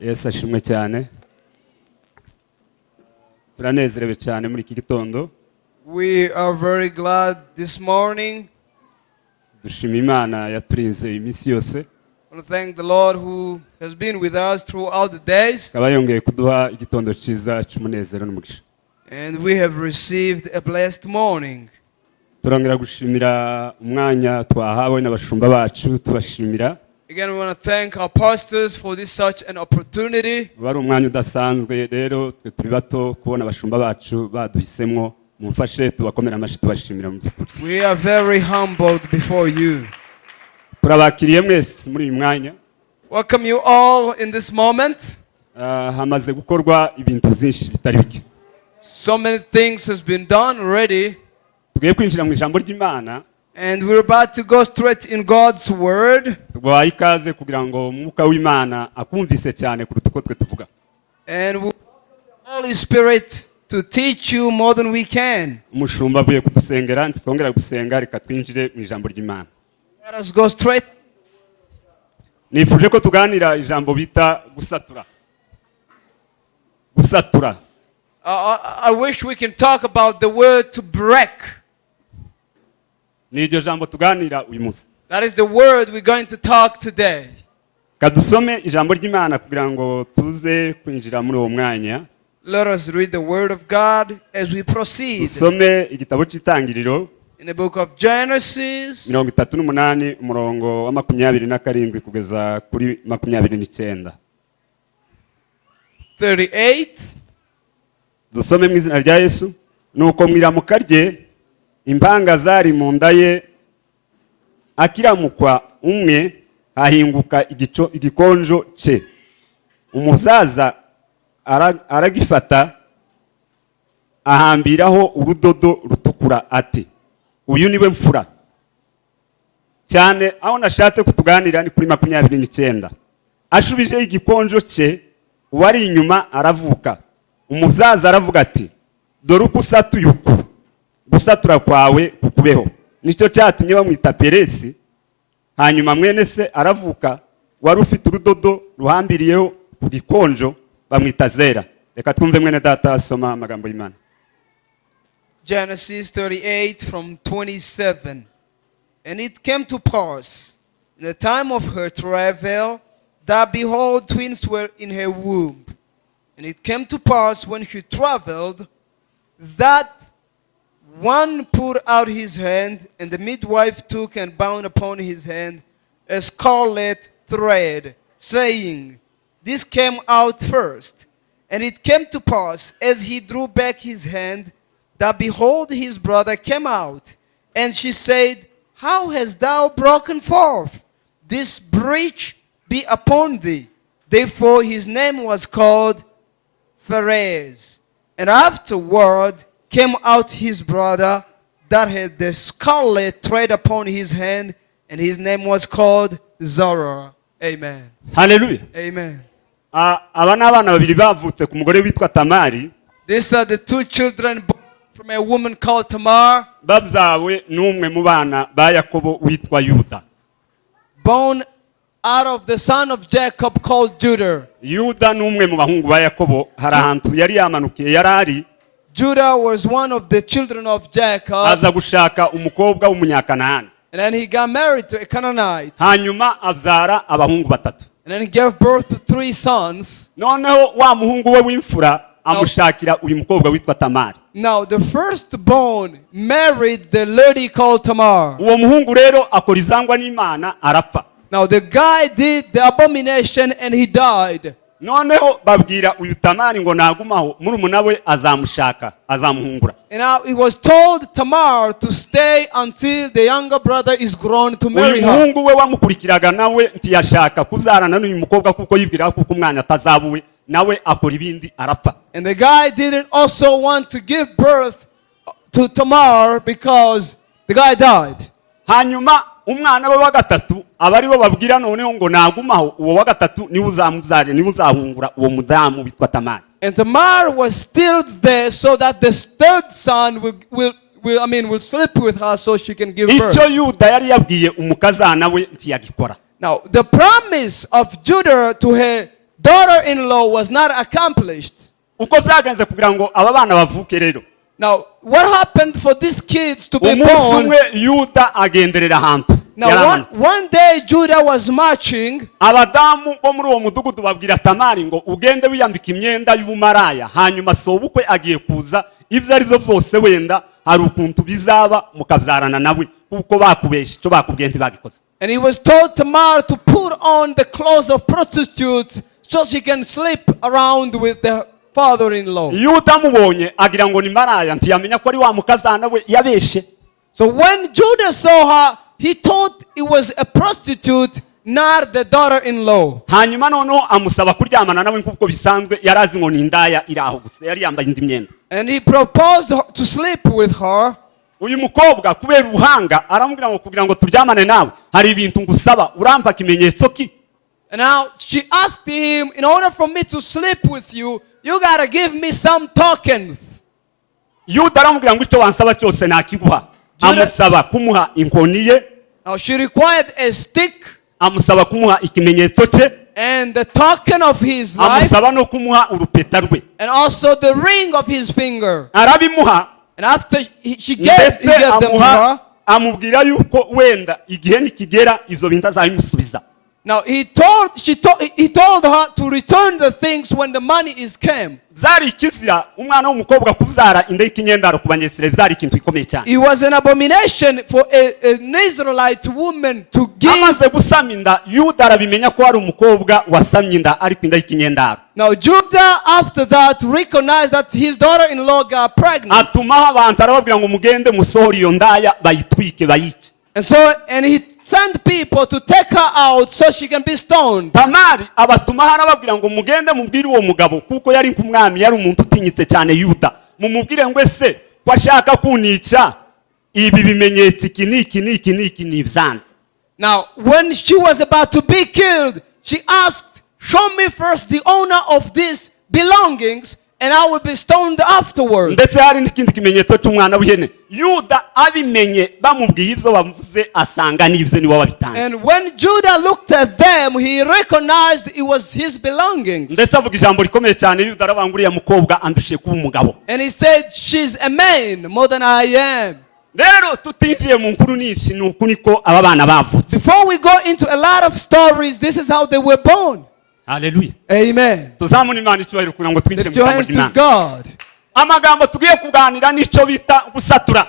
Yesu ashimwe cyane. Turanezerewe cyane muri iki gitondo. We are very glad this morning. Dushima Imana yaturinze iminsi yose. I want to thank the Lord who has been with us throughout the days. Akaba yongeye kuduha igitondo cyiza cy'umunezero n'umugisha. And we have received a blessed morning. Turongera gushimira umwanya twahawe n'abashumba bacu, tubashimira. Again, we want to thank our pastors for this such an opportunity. Bari umwanya udasanzwe rero twe turi bato kubona abashumba bacu baduhisemwo, mumfashe tubakomera amashi tubashimira mu by'ukuri. We are very humbled before you. Turabakiriye mwese muri uyu mwanya. Welcome you all in this moment. Hamaze gukorwa ibintu byinshi bitari bike. So many things has been done already. Tugiye kwinjira mu ijambo ry'Imana. And we're about to go straight in God's word. Tugwaye ikaze kugira ngo mwuka w'Imana akumvise cyane kuruta uko twe tuvuga. And we want the Holy Spirit to teach you more than we can. Umushumba avuye kudusengera, twongera gusenga, reka twinjire mu ijambo ry'Imana. Let us go straight. Nifuje ko tuganira ijambo bita gusatura. Gusatura. I wish we can talk about the word to break. Ni iryo jambo tuganira uyu munsi. That is the word we're going to talk today. Kadusome ijambo ry'Imana kugira ngo tuze kwinjira muri uwo mwanya. Let us read the word of God as we proceed. Dusome igitabo cy'Itangiriro. In the book of Genesis. 38 umurongo wa 27 kugeza kuri 29. 38. Dusome mu izina rya Yesu. Nuko mwiramuka rye impanga zari mu nda ye, akiramukwa umwe hahinguka igikonjo cye. Umuzaza aragifata ahambiraho urudodo rutukura ati, uyu niwe mfura. Cyane aho nashatse kutuganira ni kuri 29. Ashubije igikonjo cye, uwari inyuma aravuka. Umuzaza aravuga ati, dore uko usatuye uku, gusatura kwawe kukubeho. Nicyo cyatumye bamwita Peresi. Hanyuma mwene se aravuka, wari ufite urudodo ruhambiriyeho ku gikonjo, bamwita Zera. Reka twumve mwene data asoma amagambo y'Imana. Genesis 38 from 27. And it came to pass in the time of her travail that behold, twins were in her womb. And it came to pass when she traveled that one put out his hand, and the midwife took and bound upon his hand a scarlet thread, saying, this came out first. And it came to pass, as he drew back his hand, that behold, his brother came out. And she said, how hast thou broken forth? This breach be upon thee. Therefore his name was called Pharez. And afterward came out his brother that had the scarlet thread upon his hand, and his name was called Zara. Amen. Hallelujah. Amen. Aba n'abana babiri bavutse ku mugore witwa Tamari. These are the two children born from a woman called Tamar. Babyawe n'umwe mu bana ba Yakobo witwa Yuda. Born out of the son of Jacob called Judah. Yuda n'umwe mu bahungu ba Yakobo, hari ahantu yari yamanukiye yarari. Judah was one of the children of Jacob. Aza gushaka umukobwa w'umunyakanani. And then he got married to a Canaanite. Hanyuma abyara abahungu batatu. And then he gave birth to 3 sons. Noneho wa muhungu we w'imfura amushakira uyu mukobwa witwa Tamari. Now the firstborn married the lady called Tamar. Uwo muhungu rero akora ivyangwa n'Imana arapfa. Now the guy did the abomination and he died. Noneho babwira uyu Tamari ngo nagumaho murumuna we azamushaka azamuhungura. And now it was told Tamar to stay until the younger brother is grown to marry her. Uyu muhungu we wamukurikiraga nawe ntiyashaka kubyarana n'uyu mukobwa kuko yibwira kuko umwana atazabuwe nawe akora ibindi arapfa. And the guy didn't also want to give birth to Tamar because the guy died. Hanyuma umwana we wa gatatu abari bo babwira noneho ngo nagumaho uwo wa gatatu niwe uzamubyare niwe uzahungura uwo mudamu witwa Tamari. And Tamar was still there so that the third son will sleep with her so she can give birth. Icyo Yuda yari yabwiye umukazana we ntiyagikora. Now the promise of Judah to her daughter-in-law was not accomplished. uko byagenze kugira ngo aba bana bavuke rero. Now, what happened for these kids to be umunsi born? umwe Yuda agenderera ahantu. Now, one day Judah was marching. abadamu bo muri uwo mudugudu babwira Tamari ngo ugende wiyambika imyenda y'ubumaraya hanyuma sobukwe agiye kuza ibyo ari byo byose wenda hari ukuntu bizaba mukabyarana nawe kuko bakubesha icyo bakubwiye ntibagikoze. And he was told Tamar to put on the clothes of prostitutes so she can sleep around with the father-in-law. Yuda mubonye agira ngo ni maraya ntiyamenya ko ari wa mukazana we yabeshe. So when Judah saw her, he thought it was a prostitute, not the daughter-in-law. hanyuma noneho amusaba kuryamana nawe nk'uko bisanzwe yarazi ngo ni indaya iri aho gusa yari yambaye indi myenda. And he proposed to sleep with her. uyu mukobwa kubera ubuhanga aramubwira ngo kugira ngo turyamane nawe hari ibintu ngusaba urampa kimenyetso ki. And now she asked him, in order for me to sleep with you, you gotta give me some tokens. Yuda aramubwira ngo icyo wansaba cyose nakiguha. amusaba kumuha inkoni ye. Now she required a stick amusaba kumuha ikimenyetso cye. and the token of his life, amusaba no kumuha urupeta rwe. and also the ring of his finger. arabimuha. And after he gave them to her, amubwira yuko wenda igihe nikigera ivyo bintu azabimusubiza. now he told her to return the things when the money is came. byari ikizira umwana w'umukobwa kubyara inda y'ikinyendaro ku banyesire byari ikintu gikomeye cyane. It was an abomination for an Israelite woman to give. amaze gusama inda Yuda arabimenya ko ari umukobwa wasamye inda ariko inda y'ikinyendaro. Now Judah after that recognized that his daughter-in-law got pregnant. atumaho abantu arababwira ngo mugende musohora iyo ndaya bayitwike bayice. And he sent people to take her out so she can be stoned. Tamari abatumaho arababwira ngo mugende mubwire uwo mugabo kuko yari nk'umwami yari umuntu utinyitse cyane Yuda mumubwire ngo ese ko ashaka kunica ibi bimenyetso iki ni ibyande. Now when she was about to be killed, she asked, show me first the owner of these belongings and I will be stoned afterwards. ndetse hari n'ikindi kimenyetso cy'umwana w'ihene. Yuda abimenye bamubwiye ibyo bavuze asanga n'ibyo ni wabitanze. And when Judah looked at them, he recognized it was his belongings. ndetse avuga ijambo rikomeye cyane Yuda arabanguriye mukobwa andushiye kuba umugabo. And he said, she's a man more than I am. rero tutinjiye mu nkuru nyinshi nuko niko aba bana bavutse. Before we go into a lot of stories, this is how they were born. Hallelujah. Amen. tuzamune Imana icyubahiro kugira ngo twinjire Lift mu your ijambo hands to ry'Imana. God. amagambo tugiye kuganira nicyo bita gusatura.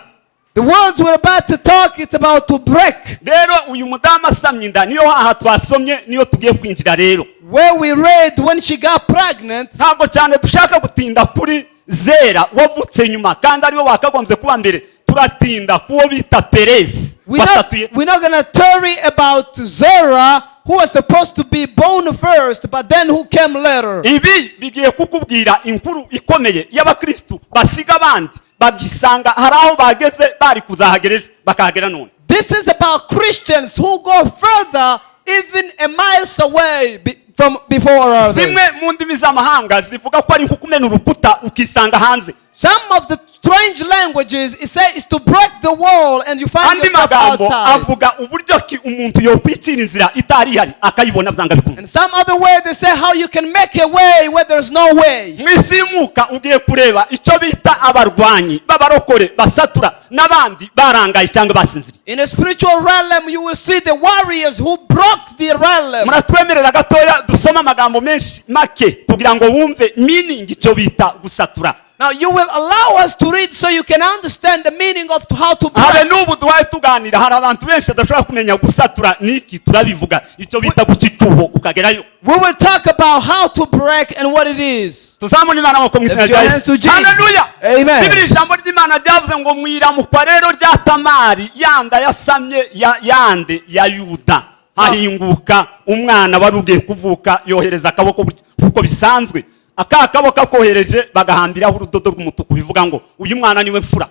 The words we're about to talk, it's about to break. rero uyu mudamu asamye inda niyo haha twasomye niyo tugiye kwinjira rero. Where we read when she got pregnant. ntabwo cyane dushaka gutinda kuri Zera wavutse nyuma kandi ariwe wakagombye kuba mbere. turatinda kuwo bita Perezi wasatuye. We're not going to tarry about Zerah, who was supposed to be born first, but then who came later. ibi bigiye kukubwira inkuru ikomeye y'abakristu basiga abandi bagisanga hari aho bageze bari kuzahagereje bakahagera none. This is about Christians who go further even a miles away from before others. zimwe mu ndimi z'amahanga zivuga ko ari nko kumena urukuta ukisanga hanze. Some of the strange languages it says to break the wall and you find andi yourself magambo outside. avuga uburyo ki umuntu yokwicira inzira itari ihari akayibona byanga bikunze. And some other way they say how you can make a way where there's no way. mwisi y'umwuka ugiye kureba icyo bita abarwanyi b'abarokore basatura n'abandi barangaye cyangwa basinziriye. In a spiritual realm you will see the warriors who broke the realm. muratwemerera gatoya dusoma amagambo menshi make kugira ngo wumve meaning icyo bita gusatura. Now you will allow us to read so you can understand the meaning of how to habe break. n'ubu duhaye tuganira hari abantu benshi badashobora kumenya gusatura niki turabivuga icyo bita guca icyuho ukagerayo. We will talk about how to break and what it is. tuzamune Imana amaboko mu izina Lift your rya hands to Yesu. Jesus. Haleluya. Amen. Bibiri ijambo ry'Imana ryavuze ngo mwiramukwa rero rya Tamari yanda yasamye yande ya Yuda hahinguka umwana wari ugiye kuvuka yohereza akaboko kuko bisanzwe akaboko akohereje bagahambiraho urudodo rw'umutuku bivuga ngo uyu mwana niwe mfura.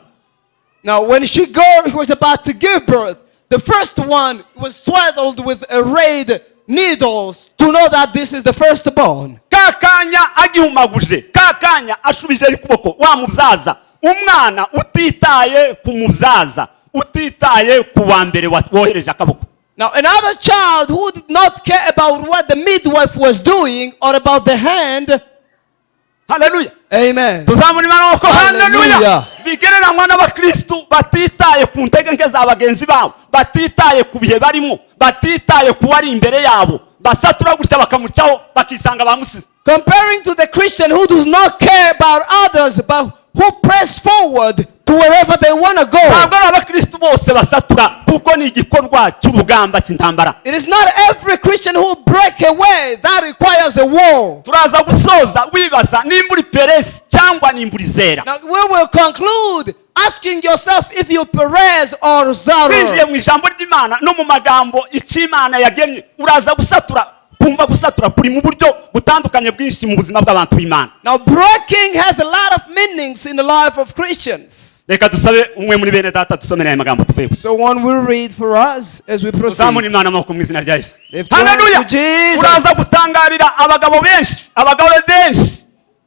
Now when she was about to give birth, the first one was swaddled with red needles to know that this is the firstborn. kakanya agihumaguje kakanya ashubije ukuboko wa mubyaza umwana utitaye ku mubyaza utitaye ku wa mbere wohereje akaboko. Now, another child who did not care about what the midwife was doing or about the hand. Haleluya. Amen. Tuzamura Imana wako. Haleluya. Hallelujah. Bigereranywa n'abakristu batitaye ku ntege nke za bagenzi babo, batitaye ku bihe barimo, batitaye ku wari imbere yabo, basatura gutya bakamucaho bakisanga bamusize. Comparing to the Christian who does not care about others but who press forward to wherever they want to go. Ntabwo abakristu bose basatura kuko ni igikorwa cy'urugamba cy'intambara. It is not every Christian who break away. That requires a war. Turaza gusoza wibaza nimba uri Peresi cyangwa nimba uri Zera. Now we will conclude asking yourself if you Perez or Twinjiye Zara. mu ijambo ry'Imana no mu magambo icy'Imana yagennye uraza gusatura kumva gusatura kuri mu buryo butandukanye bwinshi mu buzima bw'abantu b'Imana. Now breaking has a lot of meanings in the life of Christians. Reka dusabe umwe muri bene data dusomere aya magambo tuvuye. So one will read for us as we proceed. Tuzamura Imana amaboko mu izina rya Yesu. Lift your hands Haleluya. to Jesus. Uraza gutangarira abagabo benshi, abagabo benshi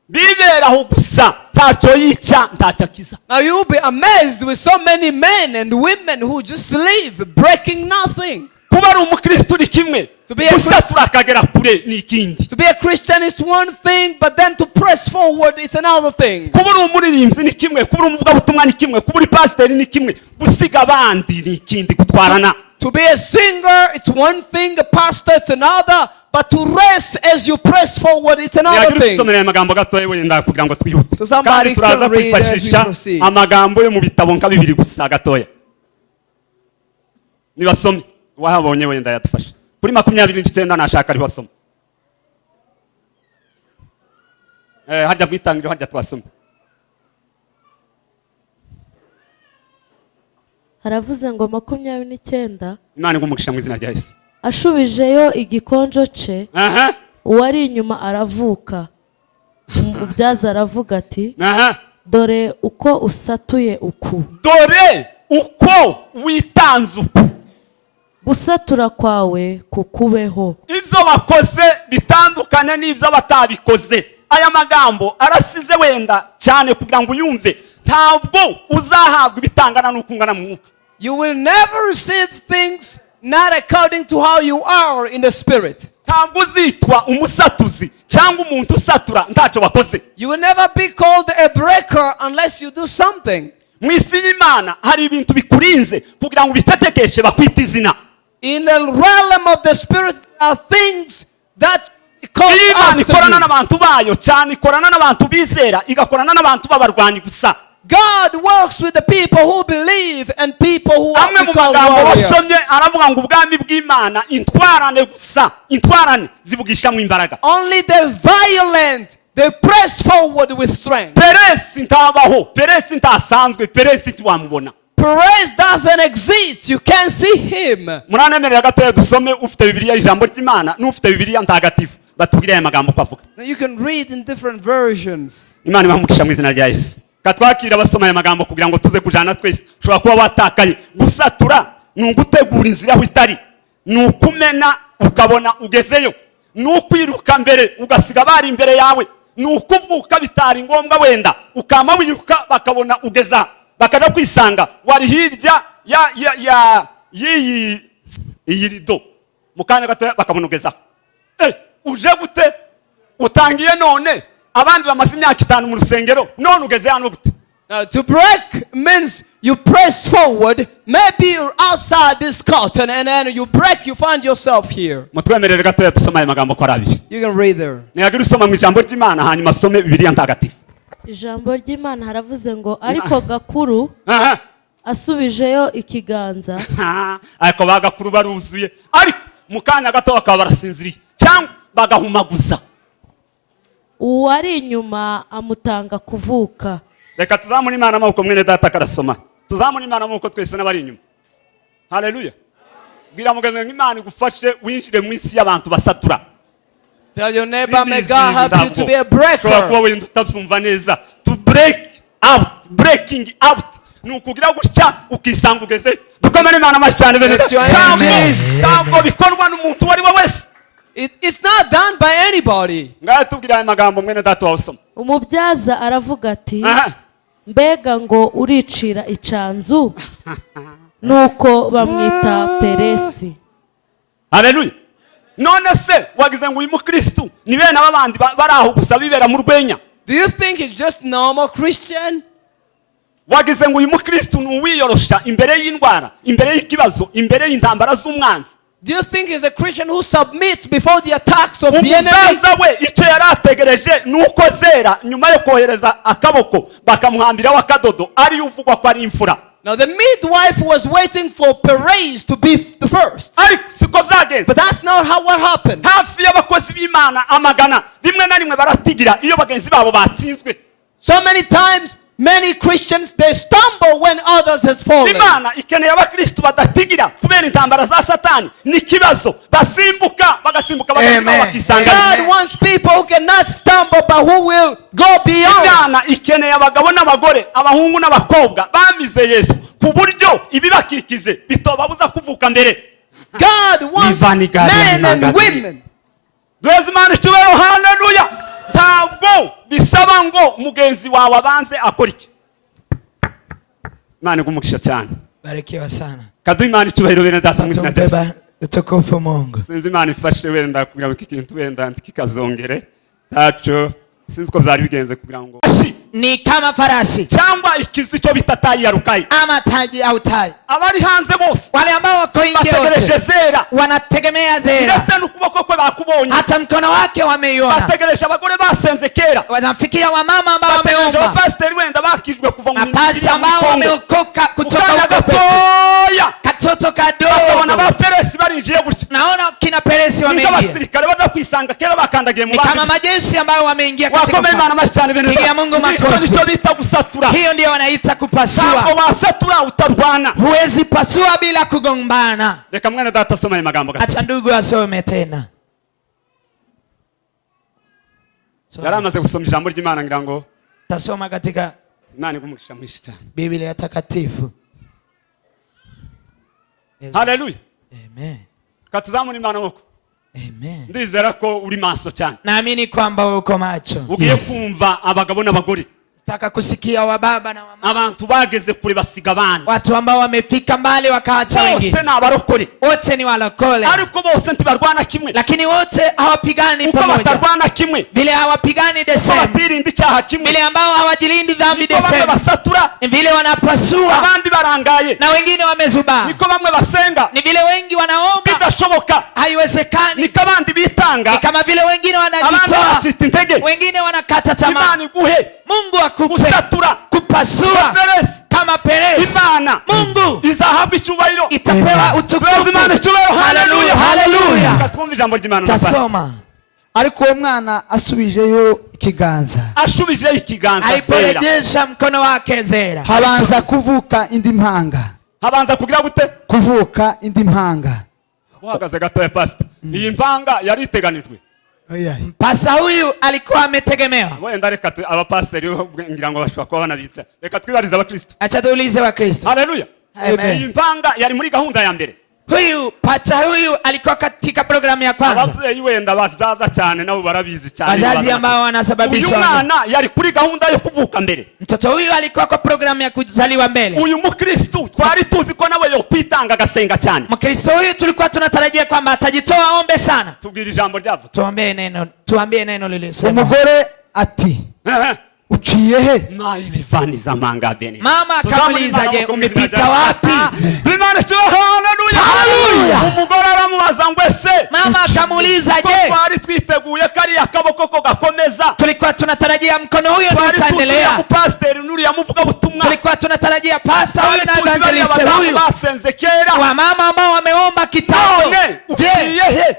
biberaho gusa ntacyo yica ntacyo akiza. Now you will be amazed with so many men and women who just live breaking nothing. Kuba ari umukristo ni kimwe, gusatura akagera kure ni ikindi. To be a Christian is one thing, but then to press forward it's another thing. Kuba uri umuririmbyi ni kimwe, kuba uri umuvugabutumwa ni kimwe, kuba uri pasiteri ni kimwe, gusiga abandi ni ikindi, gutwarana. To be a singer it's one thing, a pastor it's another, but to rest as you press forward it's another thing. Tusomere amagambo gatoya wenda kugira ngo twihute. So somebody turaza can read as we kwifashisha proceed. amagambo yo mu bitabo nka bibiri gusa gatoya. Nibasome wahabonye wenda yatufasha. Kuri 29 nashaka ari wasoma. Hajya kwitangirira hajya twasoma. Haravuze ngo 29. Imana igumugisha mu izina rya Yesu. Ashubijeyo igikonjo ce. Aha. Uwari inyuma aravuka. Umubyaza aravuga ati, Aha. dore uko usatuye uku. Dore uko witanze uku. Gusatura kwawe kukubeho. Ibyo bakoze bitandukanye n'ibyo batabikoze. Aya magambo arasize wenda cyane kugira ngo uyumve. Ntabwo uzahabwa ibitangana n'ukungana mu mwuka. You will never receive things not according to how you are in the spirit. Ntabwo uzitwa umusatuzi cyangwa umuntu usatura ntacyo wakoze. You will never be called a breaker unless you do something. Mu isi y'Imana hari ibintu bikurinze kugira ngo bicetekeshe bakwita izina. In the realm of the spirit are things that call Imana ikorana after you. n'abantu bayo cyane ikorana n'abantu bizera igakorana n'abantu b'abarwanyi gusa. God works with the people who believe and people who are Amwe mu called magambo warrior. basomye aravuga ngo ubwami bw'Imana intwarane gusa, intwarane zibugisha mu imbaraga. Only the violent they press forward with strength. Peresi ntabaho, Peresi ntasanzwe, Peresi ntiwamubona. Perez doesn't exist. You can't see him. Muranemerera gatoya dusome ufite Bibiliya ijambo ry'Imana n'ufite Bibiliya ntagatifu batubwire aya magambo ko avuga. You can read in different versions. Imana ibamugisha mu izina rya Yesu. Katwakira basoma aya magambo kugira ngo tuze kujana twese. Ushobora kuba watakaye. Gusatura ni ugutegura inzira aho itari. Ni ukumena ukabona ugezeyo. Ni ukwiruka mbere ugasiga bari imbere yawe. Ni ukuvuka bitari ngombwa wenda ukama wiruka bakabona ugeza bakaja kwisanga wari hirya iyi rido mukanya gato bakabona ugeza. Uje gute utangiye none abandi bamaze imyaka 5 mu rusengero none ugeze hano gute? Now to break means you press forward. Maybe you're outside this curtain and then you break, you find yourself here. Mutwemerere gato dusoma aya magambo ko arabiri. You can read there. Niyagira usoma mu ijambo ry'Imana hanyuma some Bibiliya ntagatifu. Ijambo ry'Imana haravuze ngo ariko gakuru asubijeyo ikiganza. Ariko bagakuru baruzuye ariko mukanya gato bakaba barasinziriye cyangwa bagahumaguza. Uwari inyuma amutanga kuvuka. Reka tuzamura Imana amaboko mwene data karasoma. Tuzamura Imana amaboko twese n'abari inyuma. Haleluya. Bwira mugenzi ng'Imana igufashe winjire mu isi y'abantu basatura. Tell your neighbor, may God help you to be a breaker. To break out, breaking out. Nukugira gutya ukisanga ugeze. Dukomere Imana amashane bene. Ntabwo bikorwa n'umuntu wari wese. It's not done by anybody. Ngaya tubwira aya magambo mwene data wasoma. Umubyaza aravuga ati, mbega ngo uricira icanzu nuko bamwita Peresi. Haleluya. None se wagize ngo uyu mukristo ni bene abandi baraho gusa bibera mu rwenya? Do you think he's just normal Christian? Wagize ngo uyu mukristo ni uwiyorosha imbere y'indwara, imbere y'ikibazo, imbere y'intambara z'umwanzi? Do you think he's a Christian who submits before the attacks of the enemy? Umusaza we icyo yarategereje nuko zera nyuma yo kohereza akaboko bakamuhambira wakadodo ari uvugwa ko ari imfura. Now the midwife was waiting for Perez to be the first. But that's not what happened. Hafi y'abakozi b'Imana amagana rimwe na rimwe baratigira iyo bagenzi babo batsinzwe. So many times many Christians, they stumble when others has fallen. Imana ikeneye abakristo badatigira kubera intambara za Satani n'ikibazo basimbuka bagasimbuka bakisanga. God wants people who cannot stumble but who will go beyond. Imana ikeneye abagabo n'abagore, abahungu n'abakobwa bamize Yesu ku buryo ibibakikije bitobabuza kuvuka mbere. God wants men and women. Praise Imana cyubahiro, haleluya. Ntabwo bisaba ngo mugenzi wawe abanze akora iki. Imana igumugisha cyane. Barikiwa sana. Kadu Imana cyubahiro bene data mu izina rya utukufu Mungu. Sinzi Imana ifashe wenda kugira ngo ikintu wenda kikazongere. Tacho sinzi ko byari bigenze kugira ngo ni kama farasi cyangwa ikizu cyo bitatayi yarukaye ama taji au tai. Abari hanze bose wale ambao wako nje wote wanategemea zera. Ndetse n'ukuboko kwe bakubonye, hata mkono wake wameiona. Bategereje abagore basenze kera, wanafikiria wamama ambao wameomba, pastor wenda bakijwe kuva mu pastor ambao wameokoka kutoka huko katoto kadogo. Bakabona ba Peresi barinjiye gutya, naona kina Peresi wameingia, abasirikare baza kwisanga kera bakandagiye mu bandi kama majeshi ambao wameingia katika wakomeye Imana mashitani bene Mungu bita gusatura. Hiyo ndio wanaita kupasua. Ntabwo wasatura utarwana, huwezi pasua bila kugombana. Reka mwene data soma aya magambo gato. Acha ndugu asome tena. Yaramaze gusoma ijambo ry'Imana ngira ngo tasoma katika Imana igumugisha mwinshi cyane, Biblia takatifu. Haleluya. Amen. Katuzamura Imana nkoko. Amen. Ndizera ko uri maso cyane. Naamini kwamba uko macho. Ugiye kumva abagabo n'abagore. Nataka kusikia wababa na wamama. Abantu bageze kure basiga abandi. Watu ambao wamefika mbali wakaacha wengine. Bose n'abarokore. Wote ni walokole. Ariko bose ntibarwana kimwe. Lakini wote hawapigani pamoja. Uko batarwana kimwe. Vile hawapigani the same. Batirindi cyaha kimwe. Vile ambao hawajilindi dhambi the same. Basatura. Ni vile wanapasua. Abandi barangaye. Na wengine wamezuba. Niko bamwe basenga. Ni vile wengi wanaomba. Bidashoboka. Haiwezekani. Niko abandi bitanga. Ni kama vile wengine wanajitoa. Wengine wanakata tamaa. Imana iguhe. Mungu akupe gusatura, kupasua kama Peresi. Imana Mungu izahabwa icyubahiro, itapewa utukufu. Haleluya, haleluya. Twumva ijambo ry'Imana. Tasoma. Ariko uwo mwana asubijeyo ikiganza. Ashubijeyo ikiganza. Aliporejesha mkono wake zera. Habanza kuvuka indi mpanga. Habanza kugira gute? Kuvuka indi mpanga. Uhagaze gato ya pastor. Iyi mpanga yari iteganijwe. Pasa huyu alikuwa ametegemewa. Wenda reka abapasiteri ngira ngo bashobora kuba banabica. Reka twibarize abakristo. Acha tuulize wakristo. Haleluya. Amen. Iyi mpanga yari muri gahunda ya mbere. Huyu pacha huyu alikuwa katika programu ya kwanza. Abavyeyi wenda bazaza cyane nabo barabizi cyane. Wazazi ambao wanasababisha. Uyu mwana yari kuri gahunda yo kuvuka mbere. Mtoto huyu alikuwa kwa programu ya kuzaliwa mbele. Uyu mukristo twari tuzi ko nawe yo kwitanga gasenga cyane. Mkristo huyu tulikuwa tunatarajia kwamba atajitoa ombe sana. Tubwira ijambo ryavu. Tuambie neno lililosema. Umugore ati uciye he? Mailivani za manga bene. Mama akamuliza, je, umepita wapi? Imana sio, haleluya. Haleluya. Umugore aramubaza ngo ese. Mama akamuliza, je, twari twiteguye kari akaboko ko gakomeza. Tulikuwa tunatarajia mkono huyo ndio utaendelea. Pastor nuri yamuvuga butumwa. Tulikuwa tunatarajia pastor huyu na evangelist huyu. Basenze kera. Wa mama ambao wameomba kitambo. Je,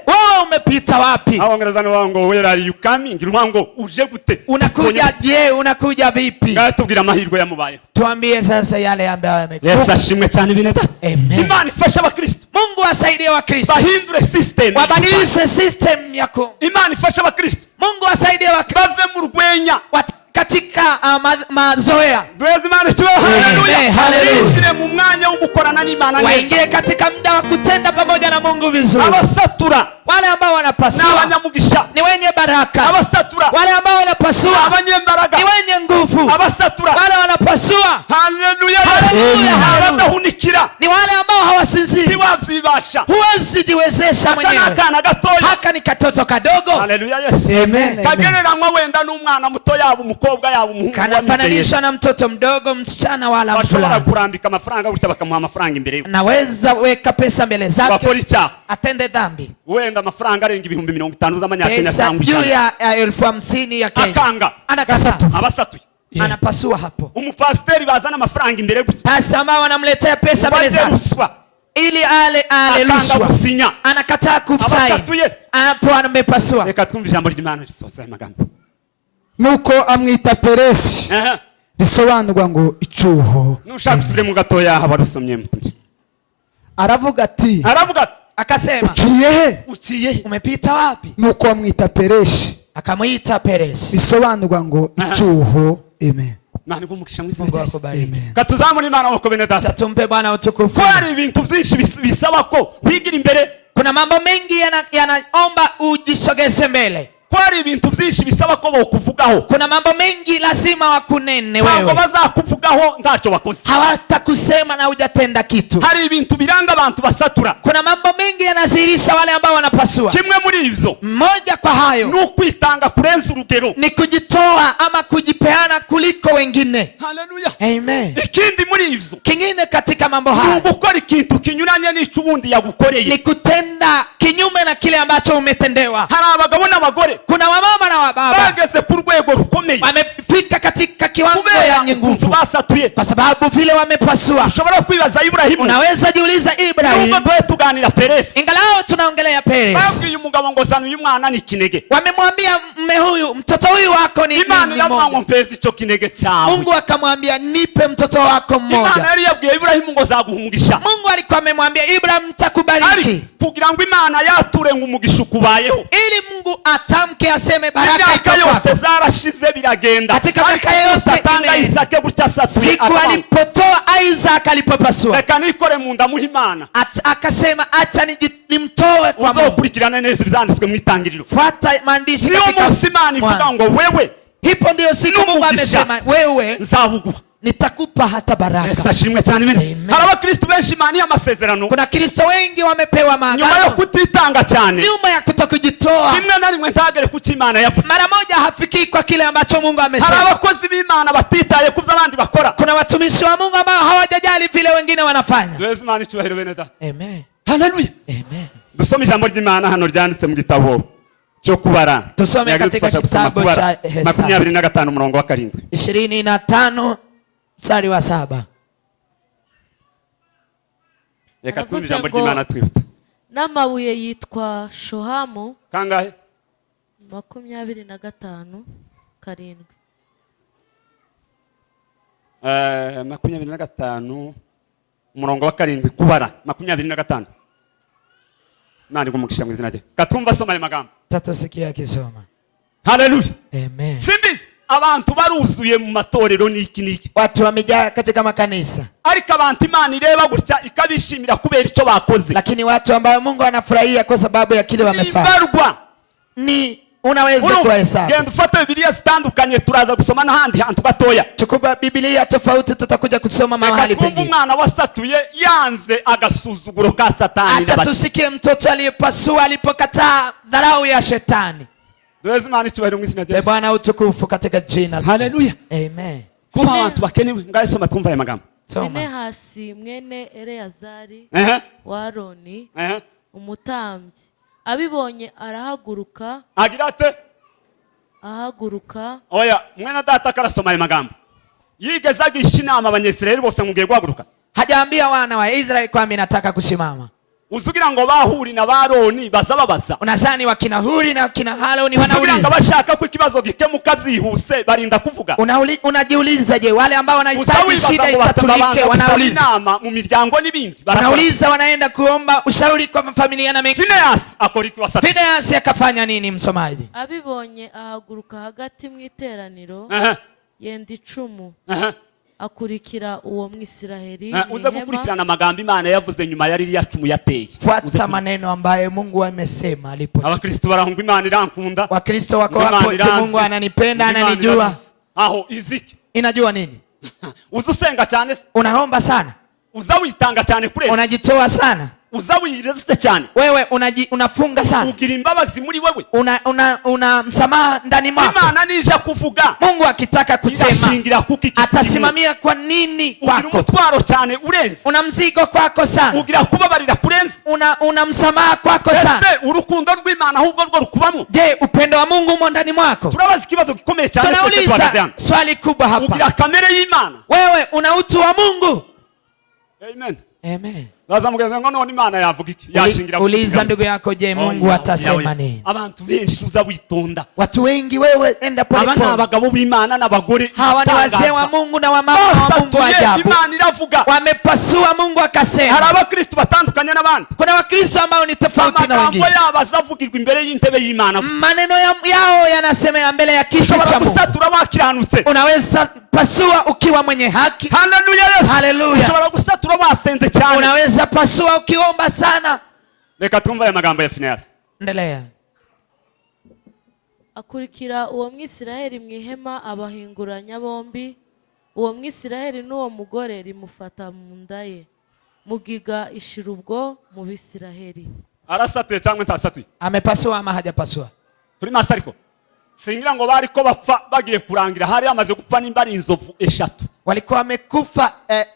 wewe umepita wapi? Abongereza wango wera are you coming? Ngirwango uje gute? Unakuja je, unakuja vipi? Ngatubwira amahirwe yamubaye. Tuambie sasa yale ambayo yamekuwa. Yesu ashimwe cyane bineta. Amen. Imana ifasha abakristo. Mungu asaidie wakristo. Bahindure system. Wabadilishe system yako. Imana ifasha abakristo. Mungu asaidie wakristo. Bave mu rwenya. Katika mazoea. Dueze Imana cyuwe, haleluya. Haleluya. Mu mwanya wo gukorana n'Imana neza. Waingie katika muda wa kutenda pamoja na Mungu vizuri. Abasatura. Wale ambao wanapasua. Na abanyamugisha. Ni wenye baraka. Abasatura. Wale ambao wanapasua. Abanyembaraga. Ni wenye nguvu. Abasatura. Wale wanapasua. Haleluya. Haleluya. Abadahunikira. Ni wale ambao wasinziri, ntiwavyibasha, huwezi jiwezesha aka mwenyewe. n'akana gatoya. Haka ni katoto kadogo. Haleluya Yesu. Amen. Kagereranywa wenda n'umwana muto yaba umukobwa yaba umuhungu, Kanafananishwa na mtoto mdogo, msichana wala bashobora mvulana. kurambika amafaranga gutya bakamuha amafaranga imbere ye, Naweza weka pesa mbele bakora zake icyaha, atende dhambi, wenda amafaranga arenga ibihumbi 50 z'amanyakenya pesa cyangwa juu ijana, ya 50,000 ya Kenya, akanga anakataa, abasatuye. anapasua hapo. Umupasiteri bazana amafaranga imbere gutya, Pasa ambao wanamletea pesa mbele ubajye zake ruswa, ili ale akanga rushwa, gusinya, anakataa kusaini, abasatuye. hapo amepasua. Reka twumve ijambo ry'Imana risoza amagambo. Nuko amwita Peresi, risobanurwa ngo icyuho. Nushaka gusubire mu gatoya haba rusomye mutuje. Aravuga ati, akasema, uciye umepita wapi? Nuko amwita Peresi, akamwita Peresi, risobanurwa ngo icyuho. Amen. Nani gumukisha mwisi Yesu. Katuzamura Imana wako bene data. Tumpe Bwana utukufu. Kwari ibintu byinshi bisaba ko wigira imbere. Kuna mambo mengi yanaomba ujisogeze mbele. Kwari ibintu byinshi bisaba ko bokuvugaho. Kuna mambo mengi lazima wakunene wewe. Ntabwo bazakuvugaho ntacyo wakoze. Hawatakusema na hujatenda kitu. Hari ibintu biranga abantu basatura. Kuna mambo mengi yanazihirisha wale ambao wanapasua. Kimwe muri ivyo, mmoja kwa hayo, ni ukwitanga kurenza urugero, ni kujitoa ama kujipeana kuliko wengine. Haleluya. Amen. Ikindi muri ivyo, kingine katika mambo haya, ni gukora ikintu kinyuranye n'icubundi yagukoreye, ni kutenda kinyume na kile ambacho umetendewa. Hari abagabo n'abagore, kuna wamama na wababa, bageze ku rwego rukomeye, wamefika katika kiwango ya nguvu basatuye, kwa sababu vile wamepasua. Ushobora kwibaza Ibrahimu, unaweza jiuliza Ibrahim, nubwo tuganira Peresi, ingalao tunaongelea Peresi, babwiye umugabo ngo zana uyu mwana ni kinege, wamemwambia mme huyu, mtoto huyu wako ni Imana yamwango mpezi ico kinege cyawe. Mungu akamwambia nipe mtoto wako mmoja. Imana yari yabwiye Ibrahimu ngo zaguhungisha. Mungu alikuwa amemwambia Ibrahim nitakubariki, kugira ngo Imana yature ngo umugisha kubayeho, ili Mungu atamke aseme baraka iko kwako. Yose zarashize biragenda, katika miaka yote Satanga Isake gutya satuye, siku alipotoa Isaac alipopasua, reka nikore mu nda muhimana, akasema acha nimtoe kwa Mungu. Uzokurikirana neza ibyanditswe mu itangiriro, fuata maandishi katika Imana ivuga ngo wewe, hipo ndio siku Mungu amesema wewe nzabuguha, nitakupa hata baraka. Yesu ashimwe cyane. Hari abakristo benshi Imana y'amasezerano, kuna Kristo wengi wamepewa maagano, nyuma yo kutitanga cyane, nyuma ya kutokujitoa, rimwe na rimwe ntagere ku Imana yavuze, mara moja hafiki kwa kile ambacho Mungu amesema. Hari abakozi b'Imana batitaye ku by'abandi bakora, kuna watumishi wa Mungu ambao hawajajali vile wengine wanafanya. Tuweze Imana icyubahiro bene data. Amen. Haleluya. Amen. Dusome ijambo ry'Imana hano ryanditse mu gitabo cyo kubara. Tusome katika kitabu cha Hesabu 25 umurongo wa 7. 25 mstari wa 7. Reka twumve ijambo ry'Imana twihuta. N'amabuye yitwa shohamu. Kangahe? 25 7. 25 umurongo wa 7 kubara 25. Nani kumukisha mu izina rye. Katumva soma aya magambo. Tatusikia akisoma. Haleluya. Amen. Simbizi abantu baruzuye mu matorero niki. Watu wamejaa katika makanisa. Ariko abantu Imana ireba gutya ikabishimira kubera icyo bakoze. Lakini watu ambao Mungu anafurahia kwa sababu ya kile wamefanya. Ni unaweza kuhesabu. Genda ufate Biblia zitandukanye turaza gusoma n'ahandi hantu gatoya. Chukua Biblia tofauti tutakuja kusoma mahali pengine. Umwana wasatuye yanze agasuzuguro ka Satani. Acha tusikie mtoto aliyepasua alipokataa dharau ya shetani. Tuweze Imana icyubahiro mu izina rye. Bwana utukufu katika jina. Haleluya. Amen. Kuba abantu bakenewe ngaye soma twumva aya magambo. Finehasi mwene Eleyazari wa Aroni umutambyi abibonye arahaguruka. Agira ate? Ahaguruka. Oya mwene data karasoma aya magambo. Yigeze agisha inama abanyesirayeli bose mugiye guhaguruka. Hajaambia wana wa Israeli kwa mimi nataka kusimama. Uzugira ngo bahuri na baroni bazababaza. Unasani wakina Huri na wakina Haroni wanauliza. Uzugira ngo bashaka ko ikibazo gikemuka byihuse barinda kuvuga. Unajiuliza je wale ambao wanahitaji shida itatulike wanauliza. Inama mu miryango n'ibindi. Wanauliza wanaenda kuomba ushauri kwa familia na mengi. Finehasi akoriki wasatu. Finehasi akafanya nini msomaji? Abibonye ahaguruka hagati mu iteraniro. Yenda icumu. Akurikira uwo mwisiraheli. Uze gukurikirana amagambo Imana yavuze nyuma ya Riri yacumu yateye. Fuata maneno ambayo Mungu amesema alipo. Abakristo barahunga Imana irankunda. Wakristo wako hapo Mungu ananipenda ananijua. Aho iziki. Inajua nini? Uzusenga cyane. Unaomba sana. uza witanga cyane kurenza, unajitoa sana, uza wiresiste cyane, wewe unafunga sana, ugira imbabazi muri wewe, una msamaha ndani mwako. Imana nije kuvuga, Mungu akitaka kusema atasimamia kwa nini kwako. Ugira umutwaro cyane urenze, una mzigo kwako sana, ugira kubabarira kurenze, una msamaha kwako sana. Ese urukundo rw'Imana ahubwo rwo rukubamo? Je, upendo wa Mungu umo ndani mwako? Turabaza ikibazo gikomeye cyane. Tunauliza swali kubwa hapa. Ugira kamere y'Imana, wewe una utu wa Mungu. Amen. Amen. Baza mugenzi ngo none Imana yavuga iki? Yashingira uliza ndugu yako, je, Mungu atasema nini? Abantu benshi uza witonda, watu wengi wewe enda pole pole. Abana abagabo b'Imana n'abagore, hawa ni wazee wa Mungu na wamama wa Mungu wa ajabu. Imana iravuga, wamepasua Mungu akasema. Hari abakristo batandukanye n'abandi, kuna wakristo ambao ni tofauti na wengine. Amagambo yabo azavugirwa imbere y'intebe y'Imana, maneno yao yanasema mbele ya kiti cha Mungu. Gusatura wakiranutse, unaweza pasua ukiwa mwenye haki. Haleluya, Yesu. Haleluya. Ushobora gusatura wasenze cyane, unaweza pasua ukiomba sana. Reka twumve aya magambo ya Finehasi. Endelea. Akurikira uwo Mwisiraheli mu ihema abahinguranya bombi, uwo Mwisiraheli n'uwo mugore rimufata mu nda ye, mugiga ishira ubwo mu Bisiraheli. Arasatuye cyangwa ntasatuye? Amepasua ama hajapasua? Turi maso ariko singira ngo bari ko bapfa bagiye kurangira, hari amaze gupfa nimba ari inzovu 3. walikuwa wamekufa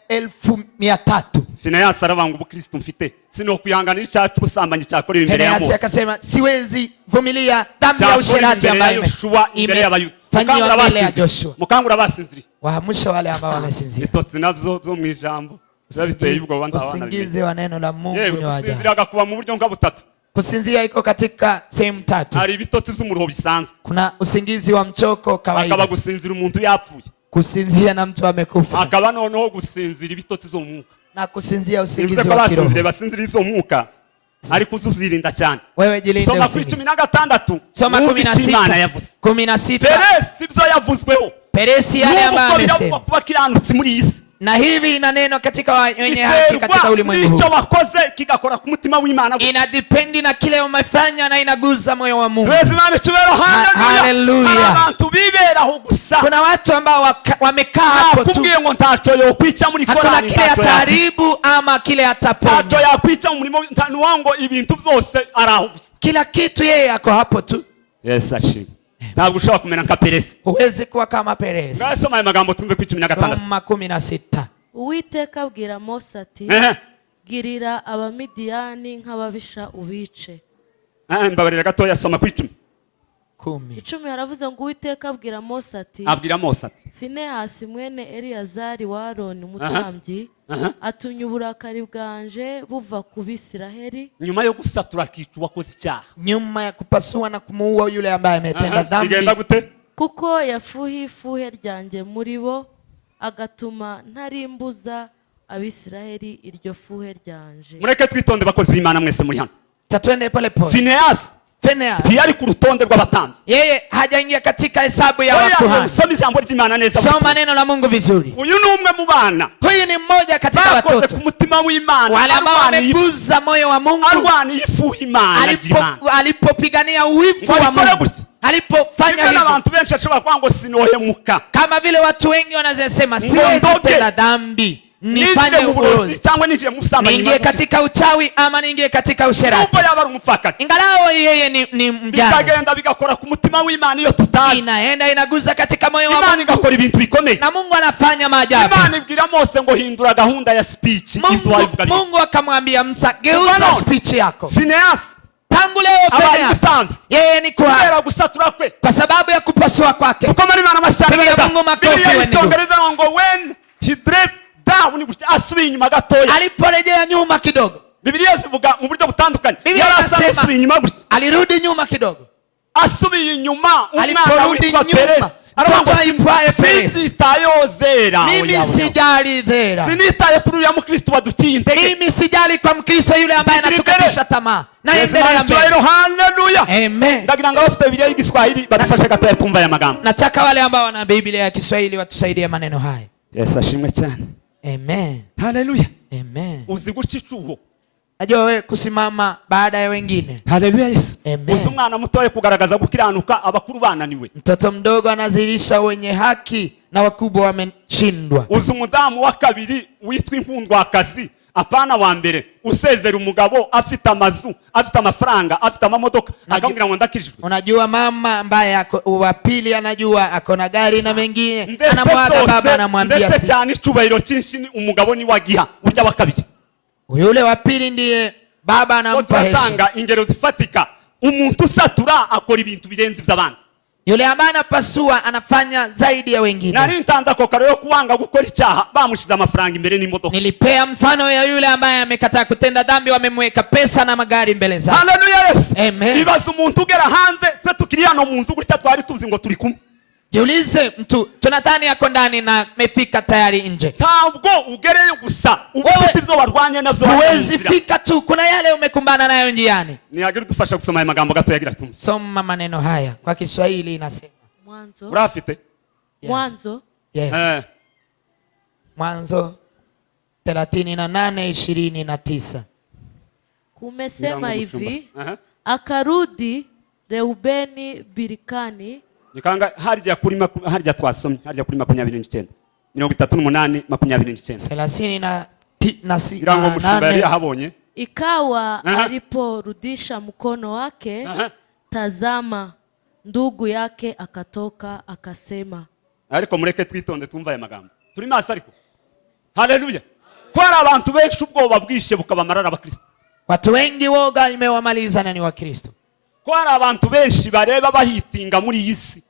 1300. Finehasi arabanga ubukristo mfite sino kuyanganira icyacu busambanyi cyakorewe imbere ya Mose. Finehasi akasema siwezi vumilia dhambi ya usherati ambayo imefanywa mbele ya Joshua. Mukangura basinziri, waamsha wale ambao wamesinzira. Bitotsi navyo zo mu ijambo zabiteye ubwo banda abana. Usingizi wa neno la Mungu ni waja. Kusinzira agakuba mu buryo butatu. Kusinzia iko katika sehemu 3. Hari bitotsi by'umuruho bisanzwe, kuna usingizi wa mchoko kawaida, akaba gusinzira umuntu yapfuye, kusinzia na mtu amekufa, akaba noneho gusinzira ibitotsi byo mwuka, na kusinzia usingizi wa kiroho. Basinzira ibyo mwuka ari kuzuzirinda cyane. Wewe jilinde soma usingizi. 16 soma 16 Peresi ibyo yavuzweho, Peresi yale ambayo amesema kuba kiranutsi muri iyi si, na hivi ina neno katika wenye haki katika ulimwengu huu. Nicho wakoze kigakora ku mutima w'Imana, ina depend na kile umefanya na inaguza moyo wa Mungu. Haleluya. Abantu biberaho gusa, kuna watu ambao wamekaa hapo tu, kubwiye ngo ntacyo yo kwica muri Korani, hakuna kile ataharibu ama kile ataponya, ntacyo yakwica mu murimo wango, ibintu byose araho gusa, kila kitu yeye yako hapo tu. Yes ashimwe. Ntabwo ushobora kumera nka Peresi, huwezi kuwa kama Peresi. Ngasoma aya magambo tumve ku 16. Soma 16. Uwiteka abwira Mose ati, girira Abamidiyani nk'ababisha ubice. Mbabarira gatoya, soma ku 10. 10 haravuze ngo Uwiteka abwira Mose ati, Finehasi mwene Eliyazari wa Aroni umutambyi atumye uburakari bwanje buva ku Bisiraheli. Nyuma yo gusatura kicu wakoze icyaha, nyuma ya kupasua na kumuua yule ambaye ametenda dhambi, igenda gute? Kuko yafuhifuhe ryanjye muri bo, agatuma ntarimbuza Abisiraheli iryo fuhe ryanje. Mureke twitonde bakozi b'Imana mwese muri hano. Tatwende pole pole. Finehasi tiyari ku rutonde rw'abatambyi, yeye hajaingia katika hesabu ya wakuhani. Soma ijambo ry'Imana neza, soma neno la Mungu vizuri. Uyu ni umwe mu bana, huyu ni mmoja katika watoto ku mutima w'Imana, wale ambao wameguza moyo wa Mungu, arwani ifuha Imana, alipopigania uwivu wa Mungu, alipofanya hivyo. Abantu benshi ashobora kwango sinohemuka, kama vile watu wengi wanasema siwezi tenda dhambi, nifanye uozi, niingie katika uchawi ama niingie katika usherati. Ingalao yeye ni mjane, bikagenda bigakora ku mutima w'Imana iyo tutazi, inaenda inaguza katika moyo wa Mungu, igakora ibintu bikomeye, na Mungu anafanya maajabu. Imana ibwira Mose ngo hindura gahunda ya speech. Mungu akamwambia Musa, geuza speech yako. Finehasi tangu leo Finehasi yeye ni kuhani kwa sababu ya kupasua kwake. Mungu makofi ngo when he dropped down, asubiye inyuma gatoya, aliporejea nyuma kidogo. Biblia zivuga mu buryo butandukanye, yarasubiye inyuma gutya, alirudi nyuma kidogo, asubiye inyuma. Umwana witwa Peresi mimi sijali dhera, sinitaye kuri uyu mukristo wadukiye intege, mimi sijali kwa mkristo yule ambaye anatukatisha tamaa, na endelea mbele. Haleluya, amen. Ndagira ngo bafite Biblia y'Igiswahili badufashe gatoya tumva aya magambo. Nataka wale ambao wana Biblia ya Kiswahili watusaidie maneno haya. Yes ashimwe cyane. Amen. Haleluya. Amen. Uzi gucicuho, najua wewe kusimama baada ya wengine. Haleluya Yesu. Uzi umwana mutoye kugaragaza gukiranuka abakuru bananiwe. Mtoto mdogo anazilisha wenye haki na wakubwa wameshindwa. Uzi umudamu wa kabiri witwa inkundwakazi, apana wa mbere, usezera umugabo afite amazu, afite amafaranga, afite amamodoka, akambwira ngo ndakijwe. Unajua mama ambaye wa pili anajua akona gari na mengine, anamwaga baba anamwambia ndetse cyane icubahiro cyinshi umugabo ni wagiha urya wa kabiri. Yule wa pili ndiye baba anampa heshima. Tanga ingero zifatika. Umuntu usatura akora ibintu birenze by'abandi. Yule ambaye anapasua anafanya zaidi ya wengine. Nari ntanza ko karo kuwanga gukora icyaha bamushiza amafaranga imbere n'imodoka. Nilipea mfano ya yule ambaye amekataa kutenda dhambi, wamemweka pesa na magari mbele zake. Hallelujah, yes. Amen. Ibaza umuntu ugera hanze twe tukiri hano mu nzu gutya twari tuzi ngo turi kumwe. Jiulize mtu tunadhani yako ndani na mefika tayari nje. Tabwo ugereyo gusa ubufite ibyo warwanye navyo. Huwezi fika tu, kuna yale umekumbana nayo njiani. Ni agira dufasha kusoma aya magambo gato yagira tumwe. Soma maneno haya kwa Kiswahili inasema. Mwanzo. Urafite? Yes. Mwanzo. Yes. Mwanzo 38:29. Kumesema hivi, akarudi Reubeni birikani. Nikanga harya twasomye harya kuri 29. 38:29. 38. Ikawa aliporudisha mkono wake, tazama ndugu yake akatoka akasema. Ariko mureke twitonde tumva aya magambo. Turi maso ariko. Haleluya. Kwa abantu benshi ubwoba bwishe bukabamarara abakristo. Watu wengi woga imewamaliza na ni wa Kristo. Kwa abantu benshi bareba bahitinga muri iyi si.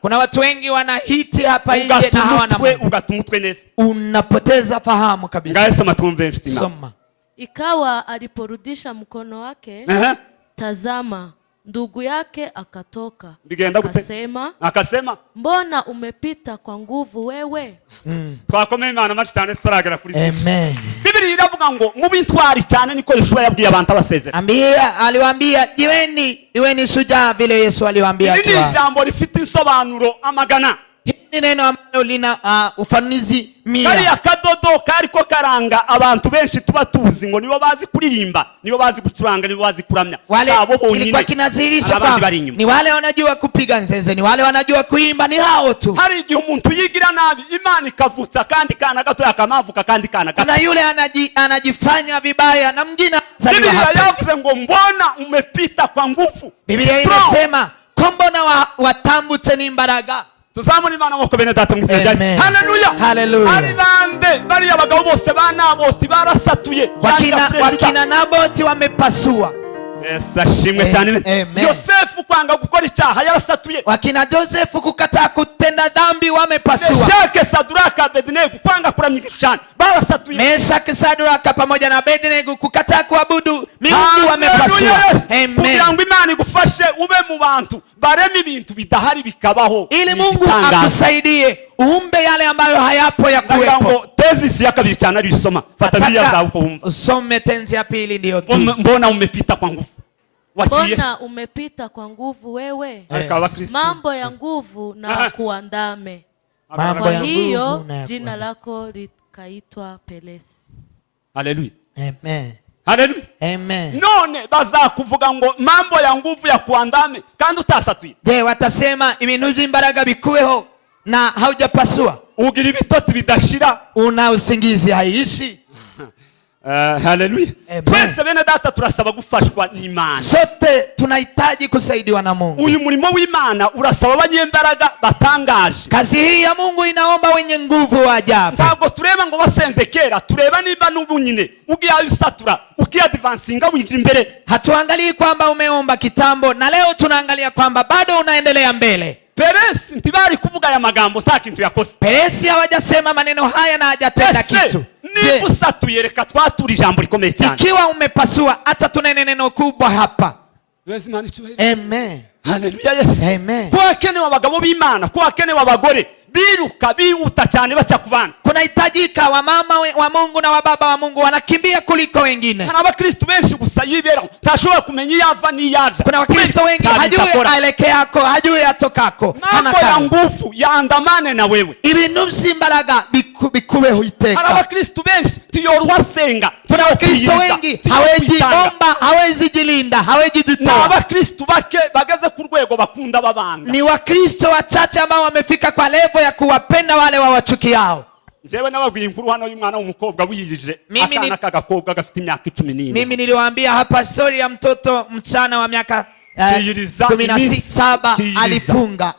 Kuna watu wengi wanahiti hapa nje na hawana Mungu. Ugatumutwe neza. Unapoteza fahamu kabisa. Ngaesa matumve mfitima. Soma. Ikawa aliporudisha mkono wake, tazama ndugu yake akatoka akasema, mbona umepita kwa nguvu wewe? Twakomeye Imana mashitane turagera kuri. Amen. Biblia iravuga ngo mu bintwari cyane niko Yeshua yabwiye abantu abasezera. Aliwaambia iweni shujaa vile Yesu aliwaambia. Ni jambo rifite insobanuro amagana. Ni neno ambalo lina ufanuzi 100. Kari akadodo kariko karanga abantu benshi tuba tuzi ngo nibo bazi kuririmba, nibo bazi gucuranga, nibo bazi kuramya. Ilikuwa kinazirisha kwamba ni wale wanajua kupiga nzeze, ni wale wanajua kuimba, ni hao tu. Hari igihe umuntu yigira nabi Imana ikavutsa kandi kana gato yakamavuka kandi kana gato. Na yule anajifanya vibaya na mwingine azaliwa hapa. Biblia yavuze ngo mbona umepita kwa nguvu. Biblia inasema mbona watambutse n'imbaraga. Tuzamuni Imana nk'uko bene data mwizera. Hallelujah. Hallelujah. Ari bande bari abagabo bose banaboti barasatuye. Wakina Naboti wamepasua. Yes, ashimwe cyane. Yosefu kwanga gukora icyaha yarasatuye. Wakina Josefu kukataa kutenda dhambi wamepasua. Meshaki, Sadraka, Abednego kwanga kuramya igishushanyo barasatuye. Meshaki, Sadraka pamoja na Abednego kukataa kuabudu miungu wamepasua. Amen. Kugira ngo Imana igufashe ube mu bantu barema ibintu bidahari bikabaho. Ili Mungu akusaidie uumbe yale ambayo hayapo ya kuwepo. Tezi ya kabiri cyane ari usoma. Fata Biblia zawe uko umva. Usome tenzi ya pili ndio tu. Mbona umepita kwa nguvu? Mbona umepita kwa nguvu wewe? Mambo ya nguvu na kuandame. Kwa hiyo jina lako likaitwa Pelesi. Haleluya. Amen. Haleluya. Amen. None bazakuvuga ngo mambo ya nguvu ya kuandame kandi utasatuye. Je, watasema ibinuzi imbaraga bikuweho na haujapasua? Ugira ibitoti bidashira, una usingizi haiishi. Haleluya. Twese bene data turasaba gufashwa n'Imana. Sote tunahitaji kusaidiwa na Mungu. Uyu murimo w'Imana urasaba abanyembaraga batangaje. Kazi hii ya Mungu inaomba wenye nguvu wa ajabu. Ntabwo tureba ngo basenze kera, tureba nimba n'ubu nyine ugiye usatura ukiya advancinga wigira imbere. Hatuangalii kwamba umeomba kitambo na leo tunaangalia kwamba bado unaendelea mbele. Peresi ntibari kuvuga ya magambo nta kintu yakoze. Peresi hawajasema maneno haya na hajatenda kitu. Ni usatuye reka twatura ijambo rikomeye cyane. Ikiwa umepasua hata tunene neno kubwa hapa. Amen. Haleluya, yes. Amen. Kwa kenewe abagabo b'Imana, kwa kenewe abagore biruka bihuta cyane bacha kubana. Kuna hitajika wa mama wa Mungu na wa baba wa Mungu wanakimbia kuliko wengine. Kana abakristo benshi gusa yibera tashobora kumenya yava ni yaje. Kuna wakristo wengi hajui aelekea yako, hajui atoka kako hana mambo ya kazi. nguvu yaandamane na wewe. Ibintu by'imbaraga bikubeho iteka. Hari abakristo benshi tiyorwa senga. Kuna wakristo wengi hawezi omba, hawezi jilinda, hawezi jitoa. Na abakristo bake bageze ku rwego bakunda babanga. Ni wakristo wachache ambao wamefika kwa level ya kuwapenda wale wawachukiao. Jewe nababwiye inkuru hano y'umwana w'umukobwa wiyijije akana kagakobwa gafite imyaka 14. Mimi niliwaambia hapa story ya mtoto mchana wa miaka 17 alifunga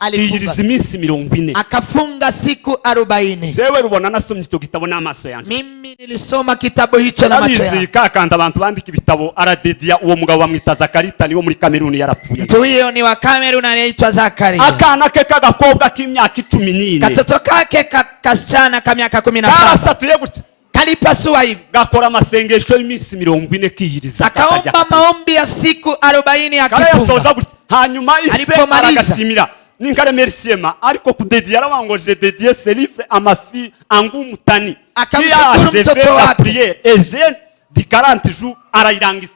iminsi 40 akafunga siku 40. Jewe Rubona nasomye icyo gitabo n'amaso yanjye. Mimi nilisoma kitabu hicho na macho yangu. Kakanda abantu bandika ibitabo aradedia uwo mugabo bamwita Zakarita niwo muri Kameruni yarapfuye. Mtu huyo ni wa Kameruni anaitwa Zakari. Akana ke kagakobwa k'imyaka 14. Katoto kake kasichana ka miaka 17. Karasatuye gutya. Kalipasua hivi. Gakora amasengesho y'iminsi 40 kiyiriza. Akaomba maombi ya siku 40 akifunga. Hanyuma ise aragashimira. Ninkare merciema ariko kudedia arabangoje dedier ce livre à ma fille Angu Mutani. Akamshukuru mtoto wake. Eugene di 40 jours arairangiza.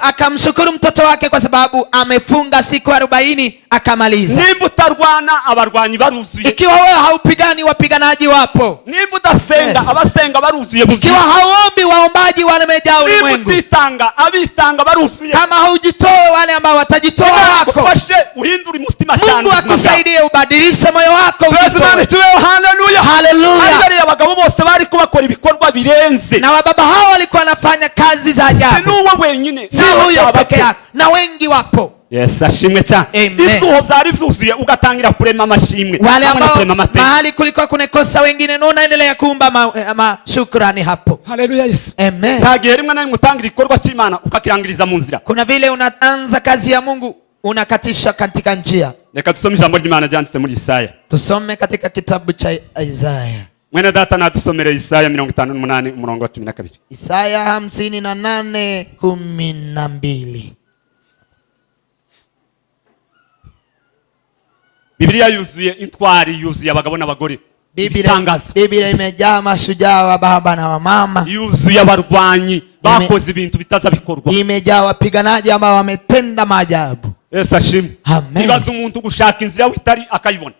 Akamshukuru mtoto wake kwa sababu amefunga siku 40 akamaliza. Nimba utarwana abarwanyi baruzuye. Ikiwa wewe haupigani wapiganaji wapo. Nimba udasenga abasenga baruzuye. Ikiwa haombi waombaji wamejaa ulimwengu. Nimba utitanga abitanga baruzuye. Kama haujitoe wale ambao watajitoa wako. Ufashe uhindure umutima cyane. Mungu akusaidie ubadilishe moyo wako. Haleluya. Haleluya. Ari abagabo bose bari kubakora ibikorwa birenze. Na wababa hao walikuwa wanafanya kazi za ajabu. Si nuwe wenyine. Si huyo peke yake. Na wengi wapo. Yes, ashimwe cyane. Ibisuho byari byuzuye ugatangira kurema amashimwe. Wale ambao mahali kulikuwa kunekosa wengine na unaendelea kuomba shukrani hapo. Haleluya Yesu. Amen. Tagiye rimwe na mutangira ikorwa cy'Imana ukakirangiriza mu nzira. Kuna vile unaanza kazi ya Mungu unakatisha katika njia. Reka tusome ijambo ry'Imana ryanditse muri Isaya. Tusome katika kitabu cha Isaya. Mwene data nadusomere Isaya 58 umurongo wa 12. Isaya 58:12. Biblia yuzuye intwari, yuzuye abagabo n'abagore. Biblia imejaa mashujaa wa baba na wa mama. Yuzuye abarwanyi bakoze ibintu bitaza bikorwa. Imejaa wapiganaji ambao wametenda maajabu. Yesu ashimwe. Amen. Ibaza umuntu gushaka inzira witari akayibona.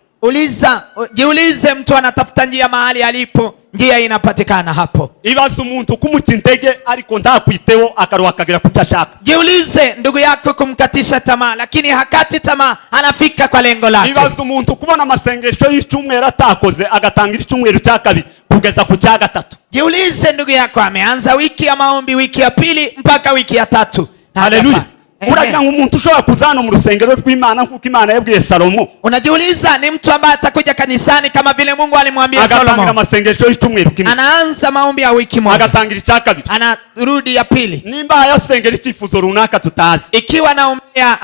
Jiulize mtu anatafuta njia mahali alipo, njia inapatikana hapo. Ibaza umuntu kumuca intege ariko ndakwiteho akaruha kagera kucyashaka. Jiulize ndugu yako kumkatisha tamaa lakini hakati tamaa, anafika kwa lengo lake. Ibaza umuntu kubona amasengesho y'icyumweru atakoze agatangira icyumweru cya kabiri kugeza ku cya gatatu. Jiulize ndugu yako ameanza wiki ya maombi, wiki ya pili mpaka wiki ya 3. Haleluya. Uragira ngo umuntu ushobora kuzana mu rusengero rw'Imana nkuko Imana yabwiye Salomo. Unajiuliza ni mtu ambaye atakuja kanisani kama vile Mungu alimwambia Salomo. Agatangira masengesho y'icyumweru kimwe. Anaanza maombi ya wiki moja. Agatangira icya kabiri. Anarudi ya pili. Nimba yasengera icyifuzo runaka tutazi. Ikiwa naombea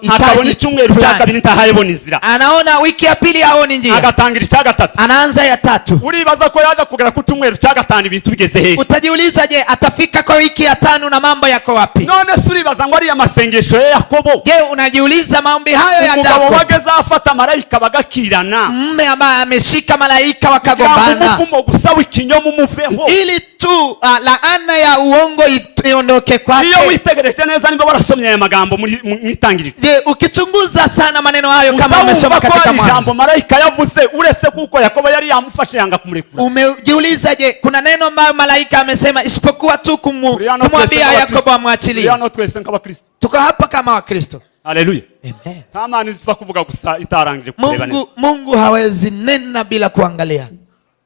hitaji icyumweru cya kabiri ntahayibona inzira. Anaona wiki ya pili haoni njia. Agatangira icya gatatu. Anaanza ya 3. Uribaza ko yaje kugera ku cyumweru cya gatanu ibintu bigeze hehe? Utajiuliza je atafika kwa wiki ya 5 na mambo yako wapi? None suribaza ngo ari amasengesho ya Yakobo. Je, unajiuliza maombi hayo ya Yakobo? Umugabo wageze afata malaika bagakirana. Mume ambaye ameshika malaika wakagombana. Umufumo gusawa ikinyomo umuveho. Ili tu laana ya uongo iondoke kwake. Iyo witegereje neza nimba warasomye aya magambo muri mwitangiriro. Je, ukichunguza sana maneno hayo kama umesoma katika Mwanzo. Jambo malaika yavuze uretse kuko Yakobo yari yamufashe yanga kumurekura. Umejiuliza je, kuna neno ambalo malaika amesema isipokuwa tu kumwambia Yakobo amwachilie. Yano twese nk'abakristo. Tuko hapa kama Wakristo. Haleluya. Amen. Kama nizifa kuvuga gusa itarangire kureba neza. Mungu hawezi nena bila kuangalia.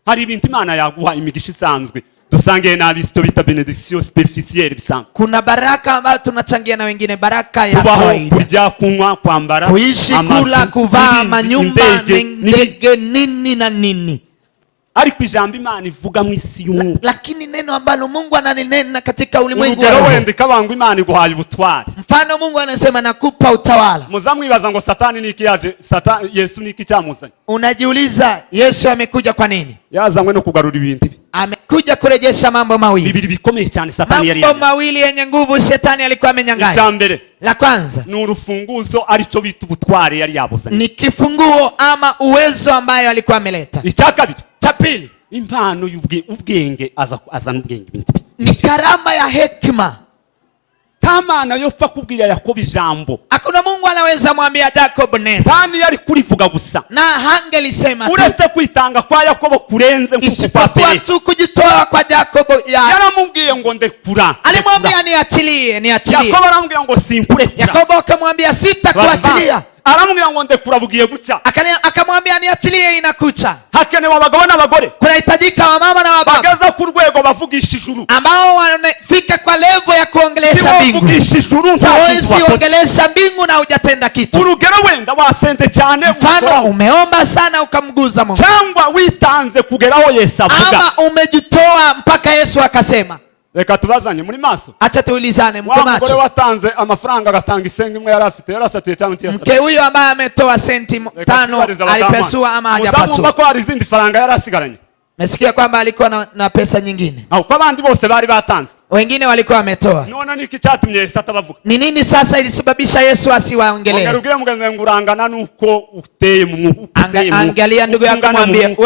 Hari ibintu Imana yaguha imigisha isanzwe. Dusangiye na bisto bita benediction superficielle bisanzwe. Kuna baraka ambayo tunachangia na wengine, baraka ya kawaida. Kurya, kunywa, kwambara, kuishi, kula, kuvaa, manyumba, ndege, nini na nini. Ariko ijambo Imana ivuga mu isi y'umwuka. Lakini neno ambalo Mungu ananena katika ulimwengu wa roho. Wende kabangu Imana iguhaye ubutware. Mfano Mungu anasema nakupa utawala. Muzamwibaza ngo Satani niki yaje? Yesu niki cyamuzanye? Unajiuliza Yesu amekuja kwa nini? Yazanywe no kugarura ibintu bibi. Amekuja kurejesha mambo mawili. Bibiri bikomeye cyane Satani yari. Mambo mawili yenye nguvu Shetani alikuwa amenyang'anya. Ijambere. La kwanza ni urufunguzo aricyo bita ubutware yari yabuzanye. Ni kifunguo ama uwezo ambayo alikuwa ameleta. Icyakabiri. Cha pili, impano y'ubwenge azana ubwenge ibintu. Ni karama ya hekima. tamana yopfa kubwira Yakobo ijambo. Hakuna Mungu anaweza mwambia Jacob neno. Tani yari kurivuga gusa. Na hangelisema tu. Uretse kwitanga kwa Yakobo kurenze kwa Peresi. Kujitoa kwa Jacob yaramubwiye ngo ndekura. Alimwambia niachilie. Yakobo aramubwira ngo sinkurekura. Yakobo akamwambia sitakuachilia. Aramubwira ngo ndekura bugiye guca. Akamwambia niachilie inakucha. Hakenewe abagabo n'abagore. Kunahitajika wamama na wababa. Bagaza ku rwego bavugisha ijuru. Ambao wanafika kwa level ya kuongelesha mbingu. Bavugisha ijuru hawezi ongelesha mbingu na hujatenda kitu. Urugero wenda wasente cyane. Mfano umeomba sana ukamguza Mungu. Cyangwa witanze kugeraho Yesu avuga. Ama umejitoa mpaka Yesu akasema. Reka tubazanye muri maso. Acha tuulizane mko macho. Mugore watanze amafaranga agatanga isenga imwe yarafite yarasatuye cyane ntiyasa. Mke huyo ambaye ametoa senti 5 alipesua ama hajapasua. Muzamumva ko hari izindi faranga yarasigaranye. Mesikia kwamba alikuwa na pesa nyingine. Au kwa bandi bose bari batanze. Wengine walikuwa wametoa. Nona niki cyatumye Yesu atabavuga. Ni nini sasa ilisababisha Yesu asiwaongelee? Ongerugire mugenzi ngurangana nuko uteye mu angalia ndugu yako mwambie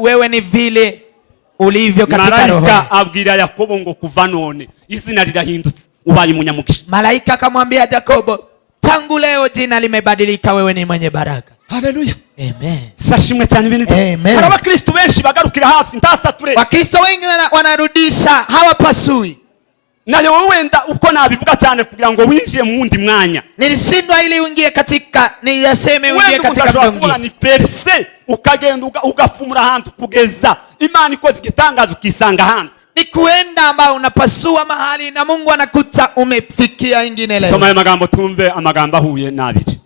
wewe ni vile ulivyo katika roho. Malaika abwira Yakobo ngo kuva none izina rirahindutse ubaye umunyamugisha. Malaika akamwambia Yakobo tangu leo jina limebadilika, wewe ni mwenye baraka. Haleluya. Amen. Sashimwe cyane bintu. Amen. Hari abakristo benshi bagarukira hafi ntasature. Wakristo wengi wanarudisha hawapasui. Nayo wenda uko nabivuga cyane kugira ngo winjiye mu wundi mwanya. Nilishindwa ili uingie katika niyaseme uingie katika mtongi. Ni perse ukagenda ugapfumura hantu kugeza Imana ikoze igitangazo kisanga hantu. Ni kuenda ambao unapasua mahali na Mungu anakuta umefikia ingine leo. Soma amagambo tumve amagambo ahuye nabiri.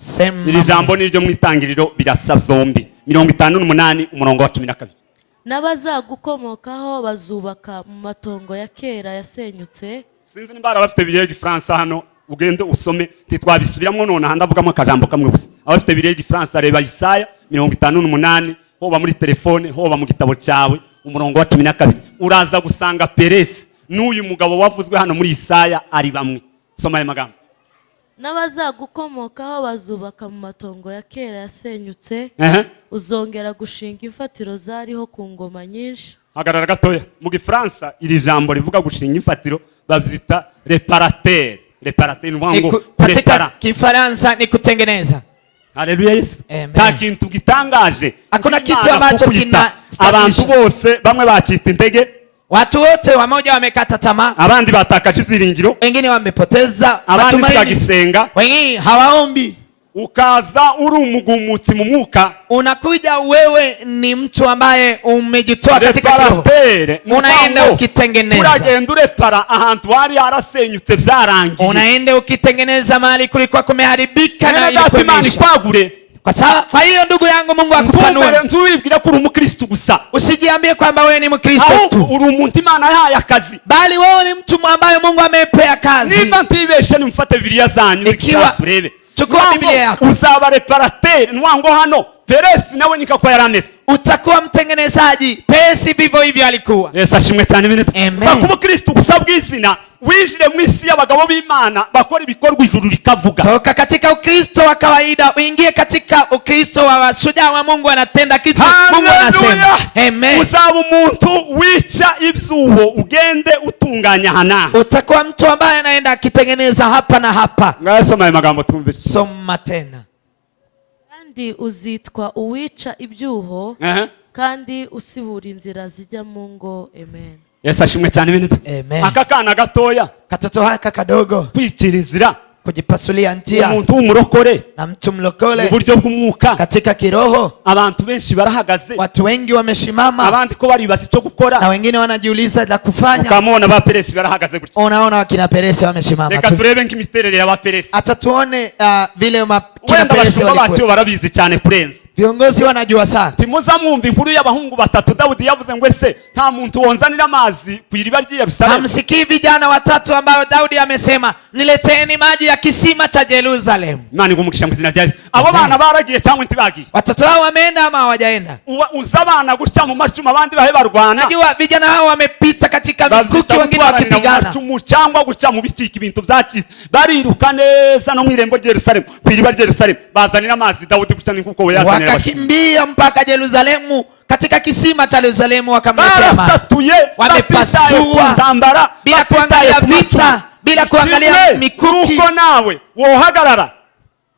Iri jambo niryo mwitangiriro birasa zombi 58 umurongo wa 12. N'abazagukomokaho bazubaka mu matongo ya kera yasenyutse. Sinzi nimbara bafite biregi France hano ugende usome titwabisubiramwo none handavugamo akajambo kamwe gusa. Abafite biregi France areba Isaya 58 hoba muri telefone hoba mu gitabo cyawe umurongo wa 12 uraza gusanga Peresi n'uyu mugabo wavuzwe hano muri Isaya ari bamwe. Soma aya magambo. N'abazagukomokaho bazubaka mu matongo ya kera yasenyutse. Uzongera gushinga imfatiro zariho ku ngoma nyinshi. Hagarara gatoya mu Gifaransa iri jambo rivuga gushinga imfatiro bavyita reparateur. Reparateur nwango katika Kifaransa ni kutengeneza. Haleluya Yesu. Nta kintu gitangaje. Hakuna kitu ambacho kina abantu bose bamwe bakita intege. Watu wote wamoja wamekata tamaa. Abandi batakaje ibyiringiro. Wengine wamepoteza matumaini. Wengine hawaombi. Ukaza uri umugumutsi mu mwuka. Unakuja wewe ni mtu ambaye umejitoa katika roho. Unaenda ukitengeneza. Uragenda urepara ahantu wari harasenyutse byarangiye. Unaenda ukitengeneza mahali kulikuwa kumeharibika na ilikuwa. Kwa hiyo ndugu yangu Mungu akupanue. Ntuwibwira ko uri umukristo gusa. Usijiambie kwamba wewe ni mkristo tu. Uri umuntu Imana yahaye akazi. Bali wewe ni mtu ambaye Mungu amepea kazi. Nimba ntibeshe nimfate Bibiliya zanyu urebe. Chukua Biblia yako. Uzaba reparateur nwango hano. Peresi nawe nikakwa yaramese. Utakuwa mtengenezaji. Peresi vivyo hivyo alikuwa. Yesu ashimwe cyane bintu. Amen. Kuba Kristo gusabwa izina winjire mu isi y'abagabo b'Imana bakora ibikorwa ijuru rikavuga. Toka katika Ukristo wa kawaida uingie katika Ukristo wa shujaa wa Mungu anatenda kitu Mungu anasema. Amen. Uzaba umuntu wica ibyuho ugende utunganya hana. Utakuwa mtu ambaye anaenda akitengeneza hapa na hapa. Ngasoma aya magambo tumve. Soma tena. Kandi uzitwa uwica ibyuho kandi usibura inzira zijya mu ngo. Amen. Yesu ashimwe cyane bintu. Amen. Akakana gatoya katoto haka kadogo kwicira inzira kujipasulia njia. Umuntu w'umurokore na mtu mlokole mu buryo bw'umwuka katika kiroho. Abantu benshi barahagaze. Watu wengi wameshimama. Abandi ko baribaza icyo gukora. Na wengine wanajiuliza la kufanya. Ukamona ba Peresi barahagaze gutya. Unaona wakina Peresi wameshimama. Reka turebe nk'imiterere ya ba Peresi. Acha tuone vile kina Peresi walikuwa barabizi cyane kurenza. Viongozi wanajua sana. Timuza mwumva inkuru y'abahungu batatu Daudi yavuze ngo ese nta muntu wonzanira amazi ku iriba ry'Yerusalemu. Hamsikii vijana watatu ambao Daudi amesema nileteeni maji ya kisima cha Yerusalemu. Imana igumukisha mu izina rya Yesu. Abo bana baragiye cyangwa ntibagiye? Watoto hao wameenda ama hawajaenda? Uzabana gutya mu macuma abandi bahe barwana. Najua vijana hao wamepita katika mikuki wengine wakipigana. Macumu cyangwa gutya mu bicika ibintu byacitse. Bariruka neza no mwirembo ry'Yerusalemu. Ku iriba ry'Yerusalemu bazanira amazi Daudi gutya nkuko we yazanira. Wakakimbia mpaka Yerusalemu katika kisima cha Yerusalemu wakamletea maji. Wamepasua bila kuangalia vita bila kuangalia mikuki. Uko nawe wohagarara.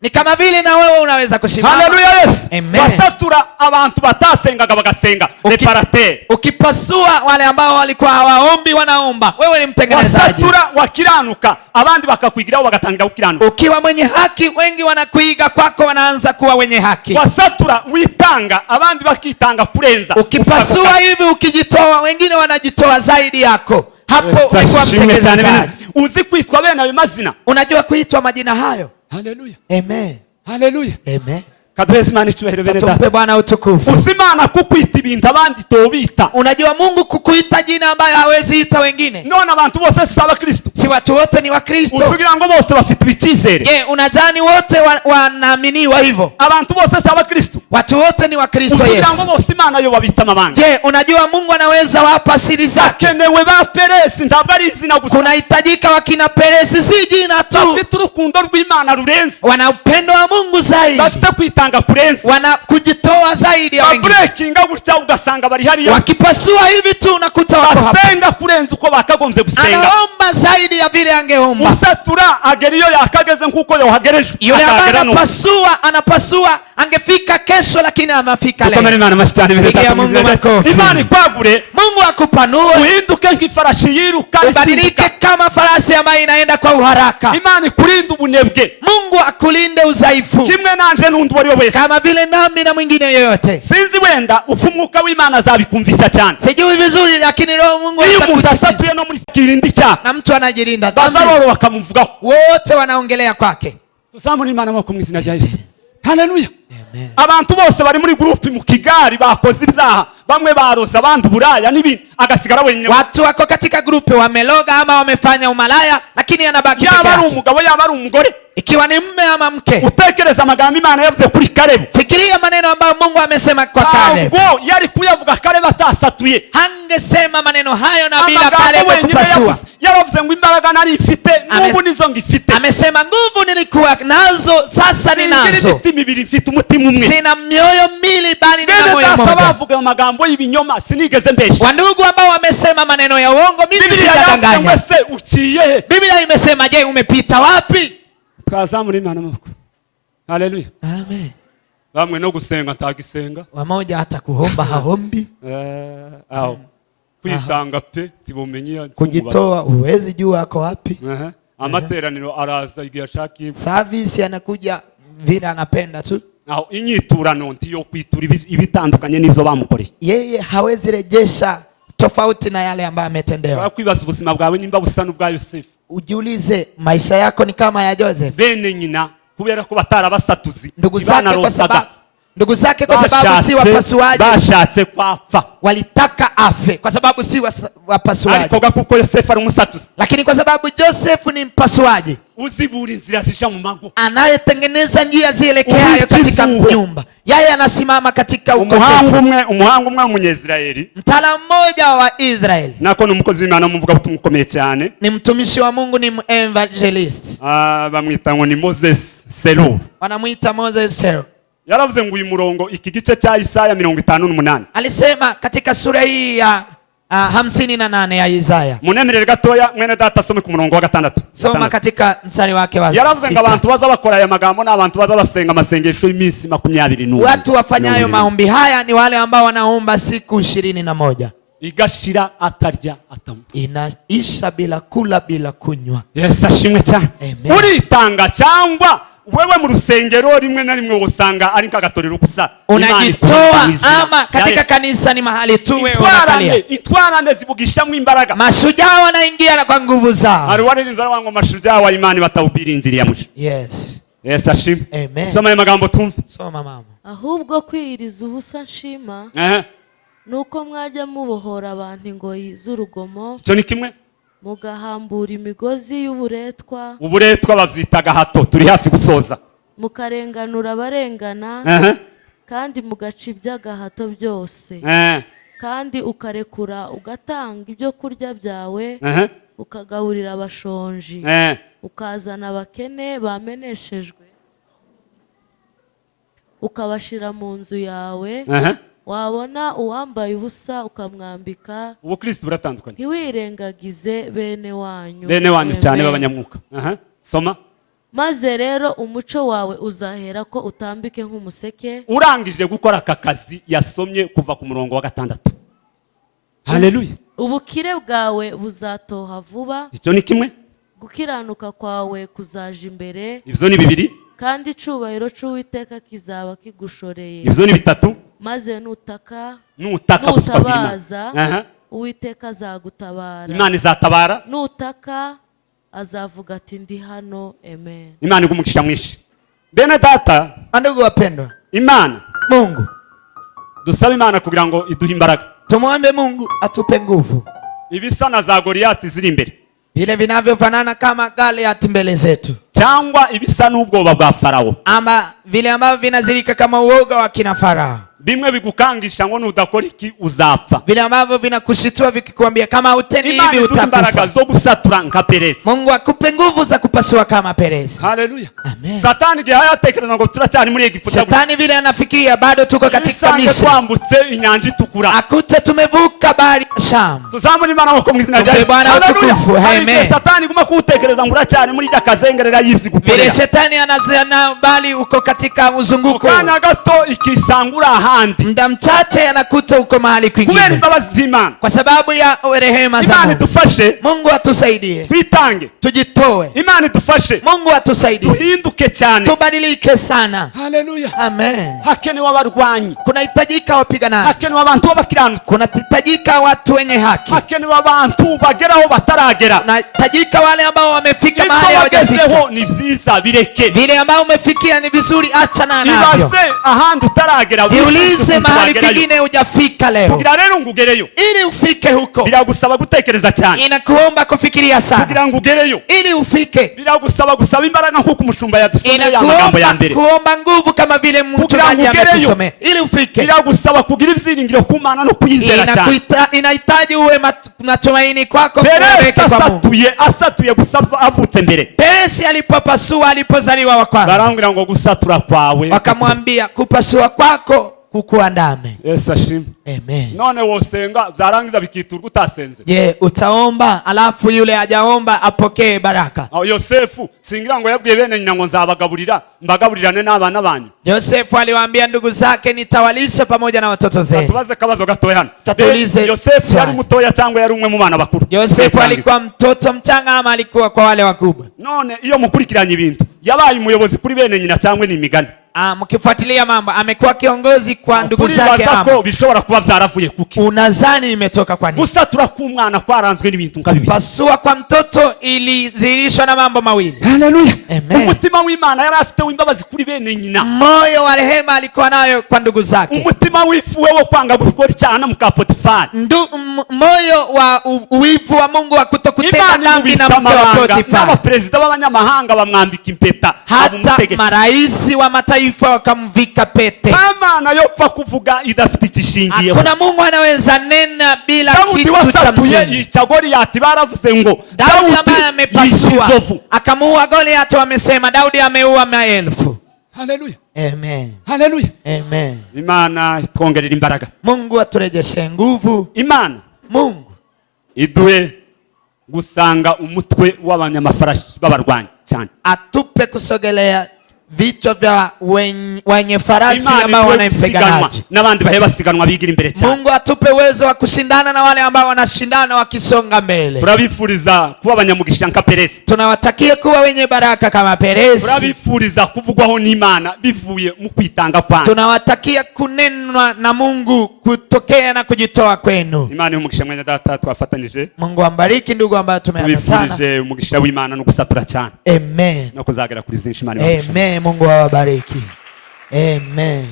Ni kama vile na wewe unaweza kusimama. Haleluya, yes. Amen. Gusatura abantu batasengaga bagasenga. Reparateur. Ukipasua wale ambao walikuwa hawaombi wanaomba. Wewe ni mtengenezaji. Gusatura wakiranuka abandi bakakwigiraho bagatangira gukiranuka. Ukiwa mwenye haki wengi wanakuiga kwako, wanaanza kuwa wenye haki. Gusatura witanga abandi bakitanga kurenza. Ukipasua hivi ukijitoa wengine wanajitoa zaidi yako. Hapo ulikuwa mtengenezaji. Uzi kuitwa bene ayo mazina. Unajua kuitwa majina hayo? Haleluya. Amen. Haleluya. Amen. Kadwezimana icyubahiro bene data. Tumpe Bwana utukufu. Uzimana kukwita ibintu abandi tobita. Unajua Mungu kukuita jina ambayo hawezi ita wengine. None abantu bose si abakristo. Si watu wote ni wakristo. Usugira ngo bose bafite ibicizere. Je, unadhani wote wanaaminiwa hivyo? Abantu bose si abakristo. Watu wote ni wakristo. Yesu. Usugira ngo bose Imana yo babita amabanga. Je, unajua Mungu anaweza wapa siri zake? Kenewe ba Peresi ntabwo ari izina gusa. Kunahitajika wakina Peresi si jina tu. Bafite urukundo rw'Imana rurenze. Wana upendo wa Mungu zaidi. Bafite kwitanga kurenze. Wana kujitoa zaidi ya wengine. Breakinga gutya ugasanga bari hariya. Wakipasua hivi tu unakuta wako hapa. Basenga kurenza uko bakagombye gusenga. Anaomba zaidi ya vile angeomba. Gusatura ageriyo yakageze nkuko yohagereje. Yule ambaye anapasua angefika kesho lakini amefika leo. Tukomere Imana mashitani mbere Mungu makofi. Imana ikwagure. Mungu akupanue. Uhinduke nk'ifarashi yiruka. Ubadilike kama farasi ambayo inaenda kwa uharaka. Imana ikurinde ubunebwe. Mungu akulinde udhaifu. Kimwe nanje n'undi wari wese. Kama vile nami na mwingine yoyote. Sinzi wenda umwuka w'Imana azabikumvisa cyane. Sijui vizuri lakini roho Mungu atakusatuye no muri kirindi cyane. Na mtu anajilinda dhambi. Bazaroro bakamuvuga. Wote wanaongelea kwake. Tuzamuri Imana mwako mwizina rya Yesu. Haleluya. Amen. Abantu bose bari muri groupe mu Kigali bakoze ibyaha, bamwe baroza abandi buraya n'ibindi agasigara wenyine. Watu wako katika grupe wameloga ama wamefanya umalaya lakini anabaki peke yake. Yaba ari umugabo yaba ari umugore. Ikiwa ni mume ama mke. Utekereza amagambo Imana yavuze kuri Kalebu. Fikiria maneno ambayo Mungu amesema kwa Kalebu. Ngo yari kuyavuga Kalebu atasatuye. Hangesema maneno hayo na bila Kalebu kupasua. Yaravuze ngo imbaraga nari ifite nguvu nizo ngifite. Amesema nguvu nilikuwa nazo sasa ninazo. Sina mioyo mbili bali nina moyo mmoja. Bavuga amagambo y'ibinyoma sinigeze mbesha. Wandugu ambao wamesema maneno ya uongo mimi sijadanganya. Biblia imesema je, umepita wapi? Twazamura Imana maboko. Haleluya. Amen. Bamwe no gusenga ntagisenga. Wamoja hata kuomba haombi. Aho. Kwitanga pe tibumenye kujitoa uwezi jua ako wapi. Amateraniro araza igihe ashaki. Service anakuja vile anapenda tu. Aho inyiturano ntiyo kwitura ibitandukanye n'ivyo bamukoreye. Yeye hawezi rejesha tofauti na yale ambayo ametendewa. Bakwibaza ubuzima bwawe nimba busa n'ubwa Yosefu. Ujiulize maisha yako ni kama ya Joseph. Bene nyina kubera ko batarabasatuzi. Ndugu zake kwa sababu si wapasuaji. Bashatse kwapfa. Walitaka afe kwa sababu si wapasuaji. Alikoga kuko Yosefu ari umusatuzi. Lakini kwa sababu Joseph ni mpasuaji. Uzibura inzira zisha mu mago. Anayetengeneza njia zielekeayo katika nyumba. Yeye anasimama katika ukosefu. Umuhangu umwe w'Umunyezraeli. Mtala mmoja wa Israeli. Nako n'umukozi w'Imana muvuga butumwa ukomeye cyane. Ni mtumishi wa Mungu, ni evangelist. Bamwita ngo ni Moses Selo. Wanamuita Moses Selo. Yaravuze ngo uyu murongo iki gice cya Isaya 58. Alisema katika sura hii ya 58 ya Isaya. Munemerere gatoya mwene data some ku murongo wa 6. Soma katika mstari wake wa 6. Yaravuze ngo abantu baza bakora aya magambo n'abantu baza basenga amasengesho y'iminsi 21. Watu wafanyayo maombi haya ni wale ambao wanaomba siku 21. Igashira atarya atamu. Inaisha bila kula bila kunywa. Yesu ashimwe cyane. Uritanga cyangwa wewe mu rusengero rimwe na rimwe usanga ari nk'agatorero gusa. Unajitoa ama katika kanisa ni mahali tu wewe unakalia. Itwarane zibugishamwe imbaraga. Mashujaa wanaingia kwa nguvu zao. Hari waririnza wango mashujaa wa imani batawubira inzira ya muco. Yes. Yesu ashimwe. Amen. Soma aya magambo tumve. Soma mama. Ahubwo kwiriza ubusa nshima. Nuko mwajya mubohora abantu ingoyi z'urugomo. Cyo ni kimwe. Mugahambura imigozi y'uburetwa. Uburetwa bavyitaga hato turi hafi gusoza. Mukarenganura abarengana. Kandi mugaca iby'agahato byose. Kandi ukarekura ugatanga ibyo kurya byawe. Ukagaburira abashonji. Ukazana abakene bameneshejwe. Ukabashira mu nzu yawe. wabona uwambaye ubusa ukamwambika ubukristo buratandukanye ntiwirengagize bene wanyu cyane b'abanyamwuka. Soma. maze rero umuco wawe uzahera ko utambike nk'umuseke. Urangije gukora aka kazi yasomye kuva ku murongo wa 6. Haleluya. Ubukire bwawe buzatoha vuba. Icyo ni kimwe. Gukiranuka kwawe kuzaje imbere. Ibyo ni 2. Kandi icubahiro c'Uwiteka kizaba kigushoreye. Ibyo ni 3. maze nutaka nutabaza Uwiteka azagutabara. Imana izatabara. Nutaka azavuga ati ndi hano. Amen. Imana igumugisha mwishi. Bene data, ndugu wapendwa, Imana, Mungu, dusaba Imana kugira ngo iduhe imbaraga. Tumwombe Mungu atupe nguvu. Ibisa na za Goliati ziri imbere, vile vinavyofanana kama Goliati mbele zetu, cyangwa ibisa n'ubwoba bwa Farao, ama vile ambavyo vinazilika kama uoga wa kina Farao. Bimwe bigukangisha ngo nudakora iki uzapfa, vile ambavyo vinakushitua vikikwambia kama utendi hivi utakufa. Imbaraga zo gusatura nka Peresi. Mungu akupe nguvu za kupasua kama Peresi. Haleluya. Amen. Satani gihe yatekereza ngo turacyari muri Egiputa. Satani vile anafikiria bado tuko katika Misri. Twambutse inyanja itukura. Akute tumevuka bahari ya Shamu. Tuzamuni Imana wako mu izina rya Yesu. Bwana utukufu. Amen. Satani guma kutekereza ngo uracyari muri akazengerera y'ivyi gukora. Vile Shetani anazana bali uko katika uzunguko. Kana gato ikisangura ahandi. Muda mchache anakuta uko mahali kwingine. Kubera imbabazi z'Imana. Kwa sababu ya rehema za Mungu. Imana idufashe. Mungu atusaidie. Twitange. Tujitoe. Imana idufashe. Mungu atusaidie. Tuhinduke cyane. Tubadilike sana. Haleluya. Amen. Hakenewe abarwanyi. Kunahitajika wapiganaji. Hakenewe abantu b'abakiranutsi. Kunahitajika watu wenye haki. Hakenewe abantu bageraho bataragera. Kunahitajika wale ambao wamefika mahali hawajafika. Ni vyiza bireke. Vile ambao umefikia ni vizuri, achana navyo. Ibaze ahandi utaragera. Jiulize mahali kwingine hujafika leo. Kugira rero ngugereyo. Ili ufike huko. Biragusaba gutekereza cyane. Inakuomba kufikiria sana. Kugira ngugereyo. Ili ufike. Biragusaba imbaraga nkuko umushumba yadusomeye amagambo ya mbere. Kuomba nguvu kama vile mchungaji ametusomea. Ili ufike. Biragusaba kugira ivyiringiro ku Mana no kuyizera cyane. Inahitaji uwe matumaini kwako kuweka kwa Mungu. Asatuye gusaba avutse mbere. Peresi alipopasua alipozaliwa wa kwanza. Barangira ngo gusatura kwawe. Wakamwambia kupasua kwako kukuandame. Yesu ashimwe. Amen. None wosenga byarangiza bikiturwa utasenze. Je, utaomba alafu yule hajaomba apokee baraka? Yosefu singira ngo yabwiye bene nyina ngo nzabagaburira mbagaburirane n'abana banyu. Yosefu aliwaambia ndugu zake nitawalisha pamoja na watoto zenu. Tubaze kabazo gatoya hano. Yosefu yari mutoya cyangwa yari umwe mu bana bakuru? Yosefu alikuwa mtoto mchanga ama alikuwa kwa wale wakubwa? None iyo mukurikiranye ibintu yabaye umuyobozi kuri bene nyina cyangwa ni imigani? Mkifuatilia mambo amekuwa kiongozi kwa ndugu zake ama bishobora kuba byaravuye kuki? Unazani imetoka kwa nini? Gusatura ku mwana kwaranzwe n'ibintu nkabibiri. Pasua kwa mtoto ilizihirishwa na mambo mawili. Haleluya. Amen. Umutima w'Imana yari afite w'imbabazi kuri bene nyina. Moyo wa rehema alikuwa nayo kwa ndugu zake. Umutima wifuwe wo kwanga gukora icyaha mu Potifari. Moyo wa uwivu wa Mungu wa kutokutenda dhambi na mke wa Potifari. Na president w'abanyamahanga bamwambika impeta. Hata maraisi wa mataifa wakamvika pete. Kama anayopfa kuvuga idafite ikishingiye. Hakuna Mungu anaweza nena bila kitu cha msingi. Yica Goliati baravuze ngo Daudi ambaye amepasua akamuua Goliati, wamesema Daudi ameua maelfu. Haleluya. Amen. Haleluya. Amen. Imana itwongerera imbaraga. Mungu aturejeshe nguvu. Imana Mungu iduhe gusanga umutwe w'abanyamafarashi babarwanyi cyane. Atupe kusogelea vichwa vya wenye farasi ambao wanampiganaji. N'abandi bahe basiganwa bigira imbere cyane. Mungu atupe uwezo wa kushindana na wale ambao wanashindana wakisonga mbele. Turabifuriza kuba abanyamugisha nka Peresi. Tunawatakia kuwa wenye baraka kama Peresi. Turabifuriza kuvugwaho n'Imana bivuye mu kwitanga kwanu. Tunawatakia kunenwa na Mungu kutokea na kujitoa kwenu. Imana y'umugisha mwene data twafatanije. Mungu ambariki ndugu ambao tumeambatana. Tubifurije umugisha w'Imana no gusatura cyane. Amen. No kuzagera kuri byinshi Imana. Amen. Mungu awabariki. Amen.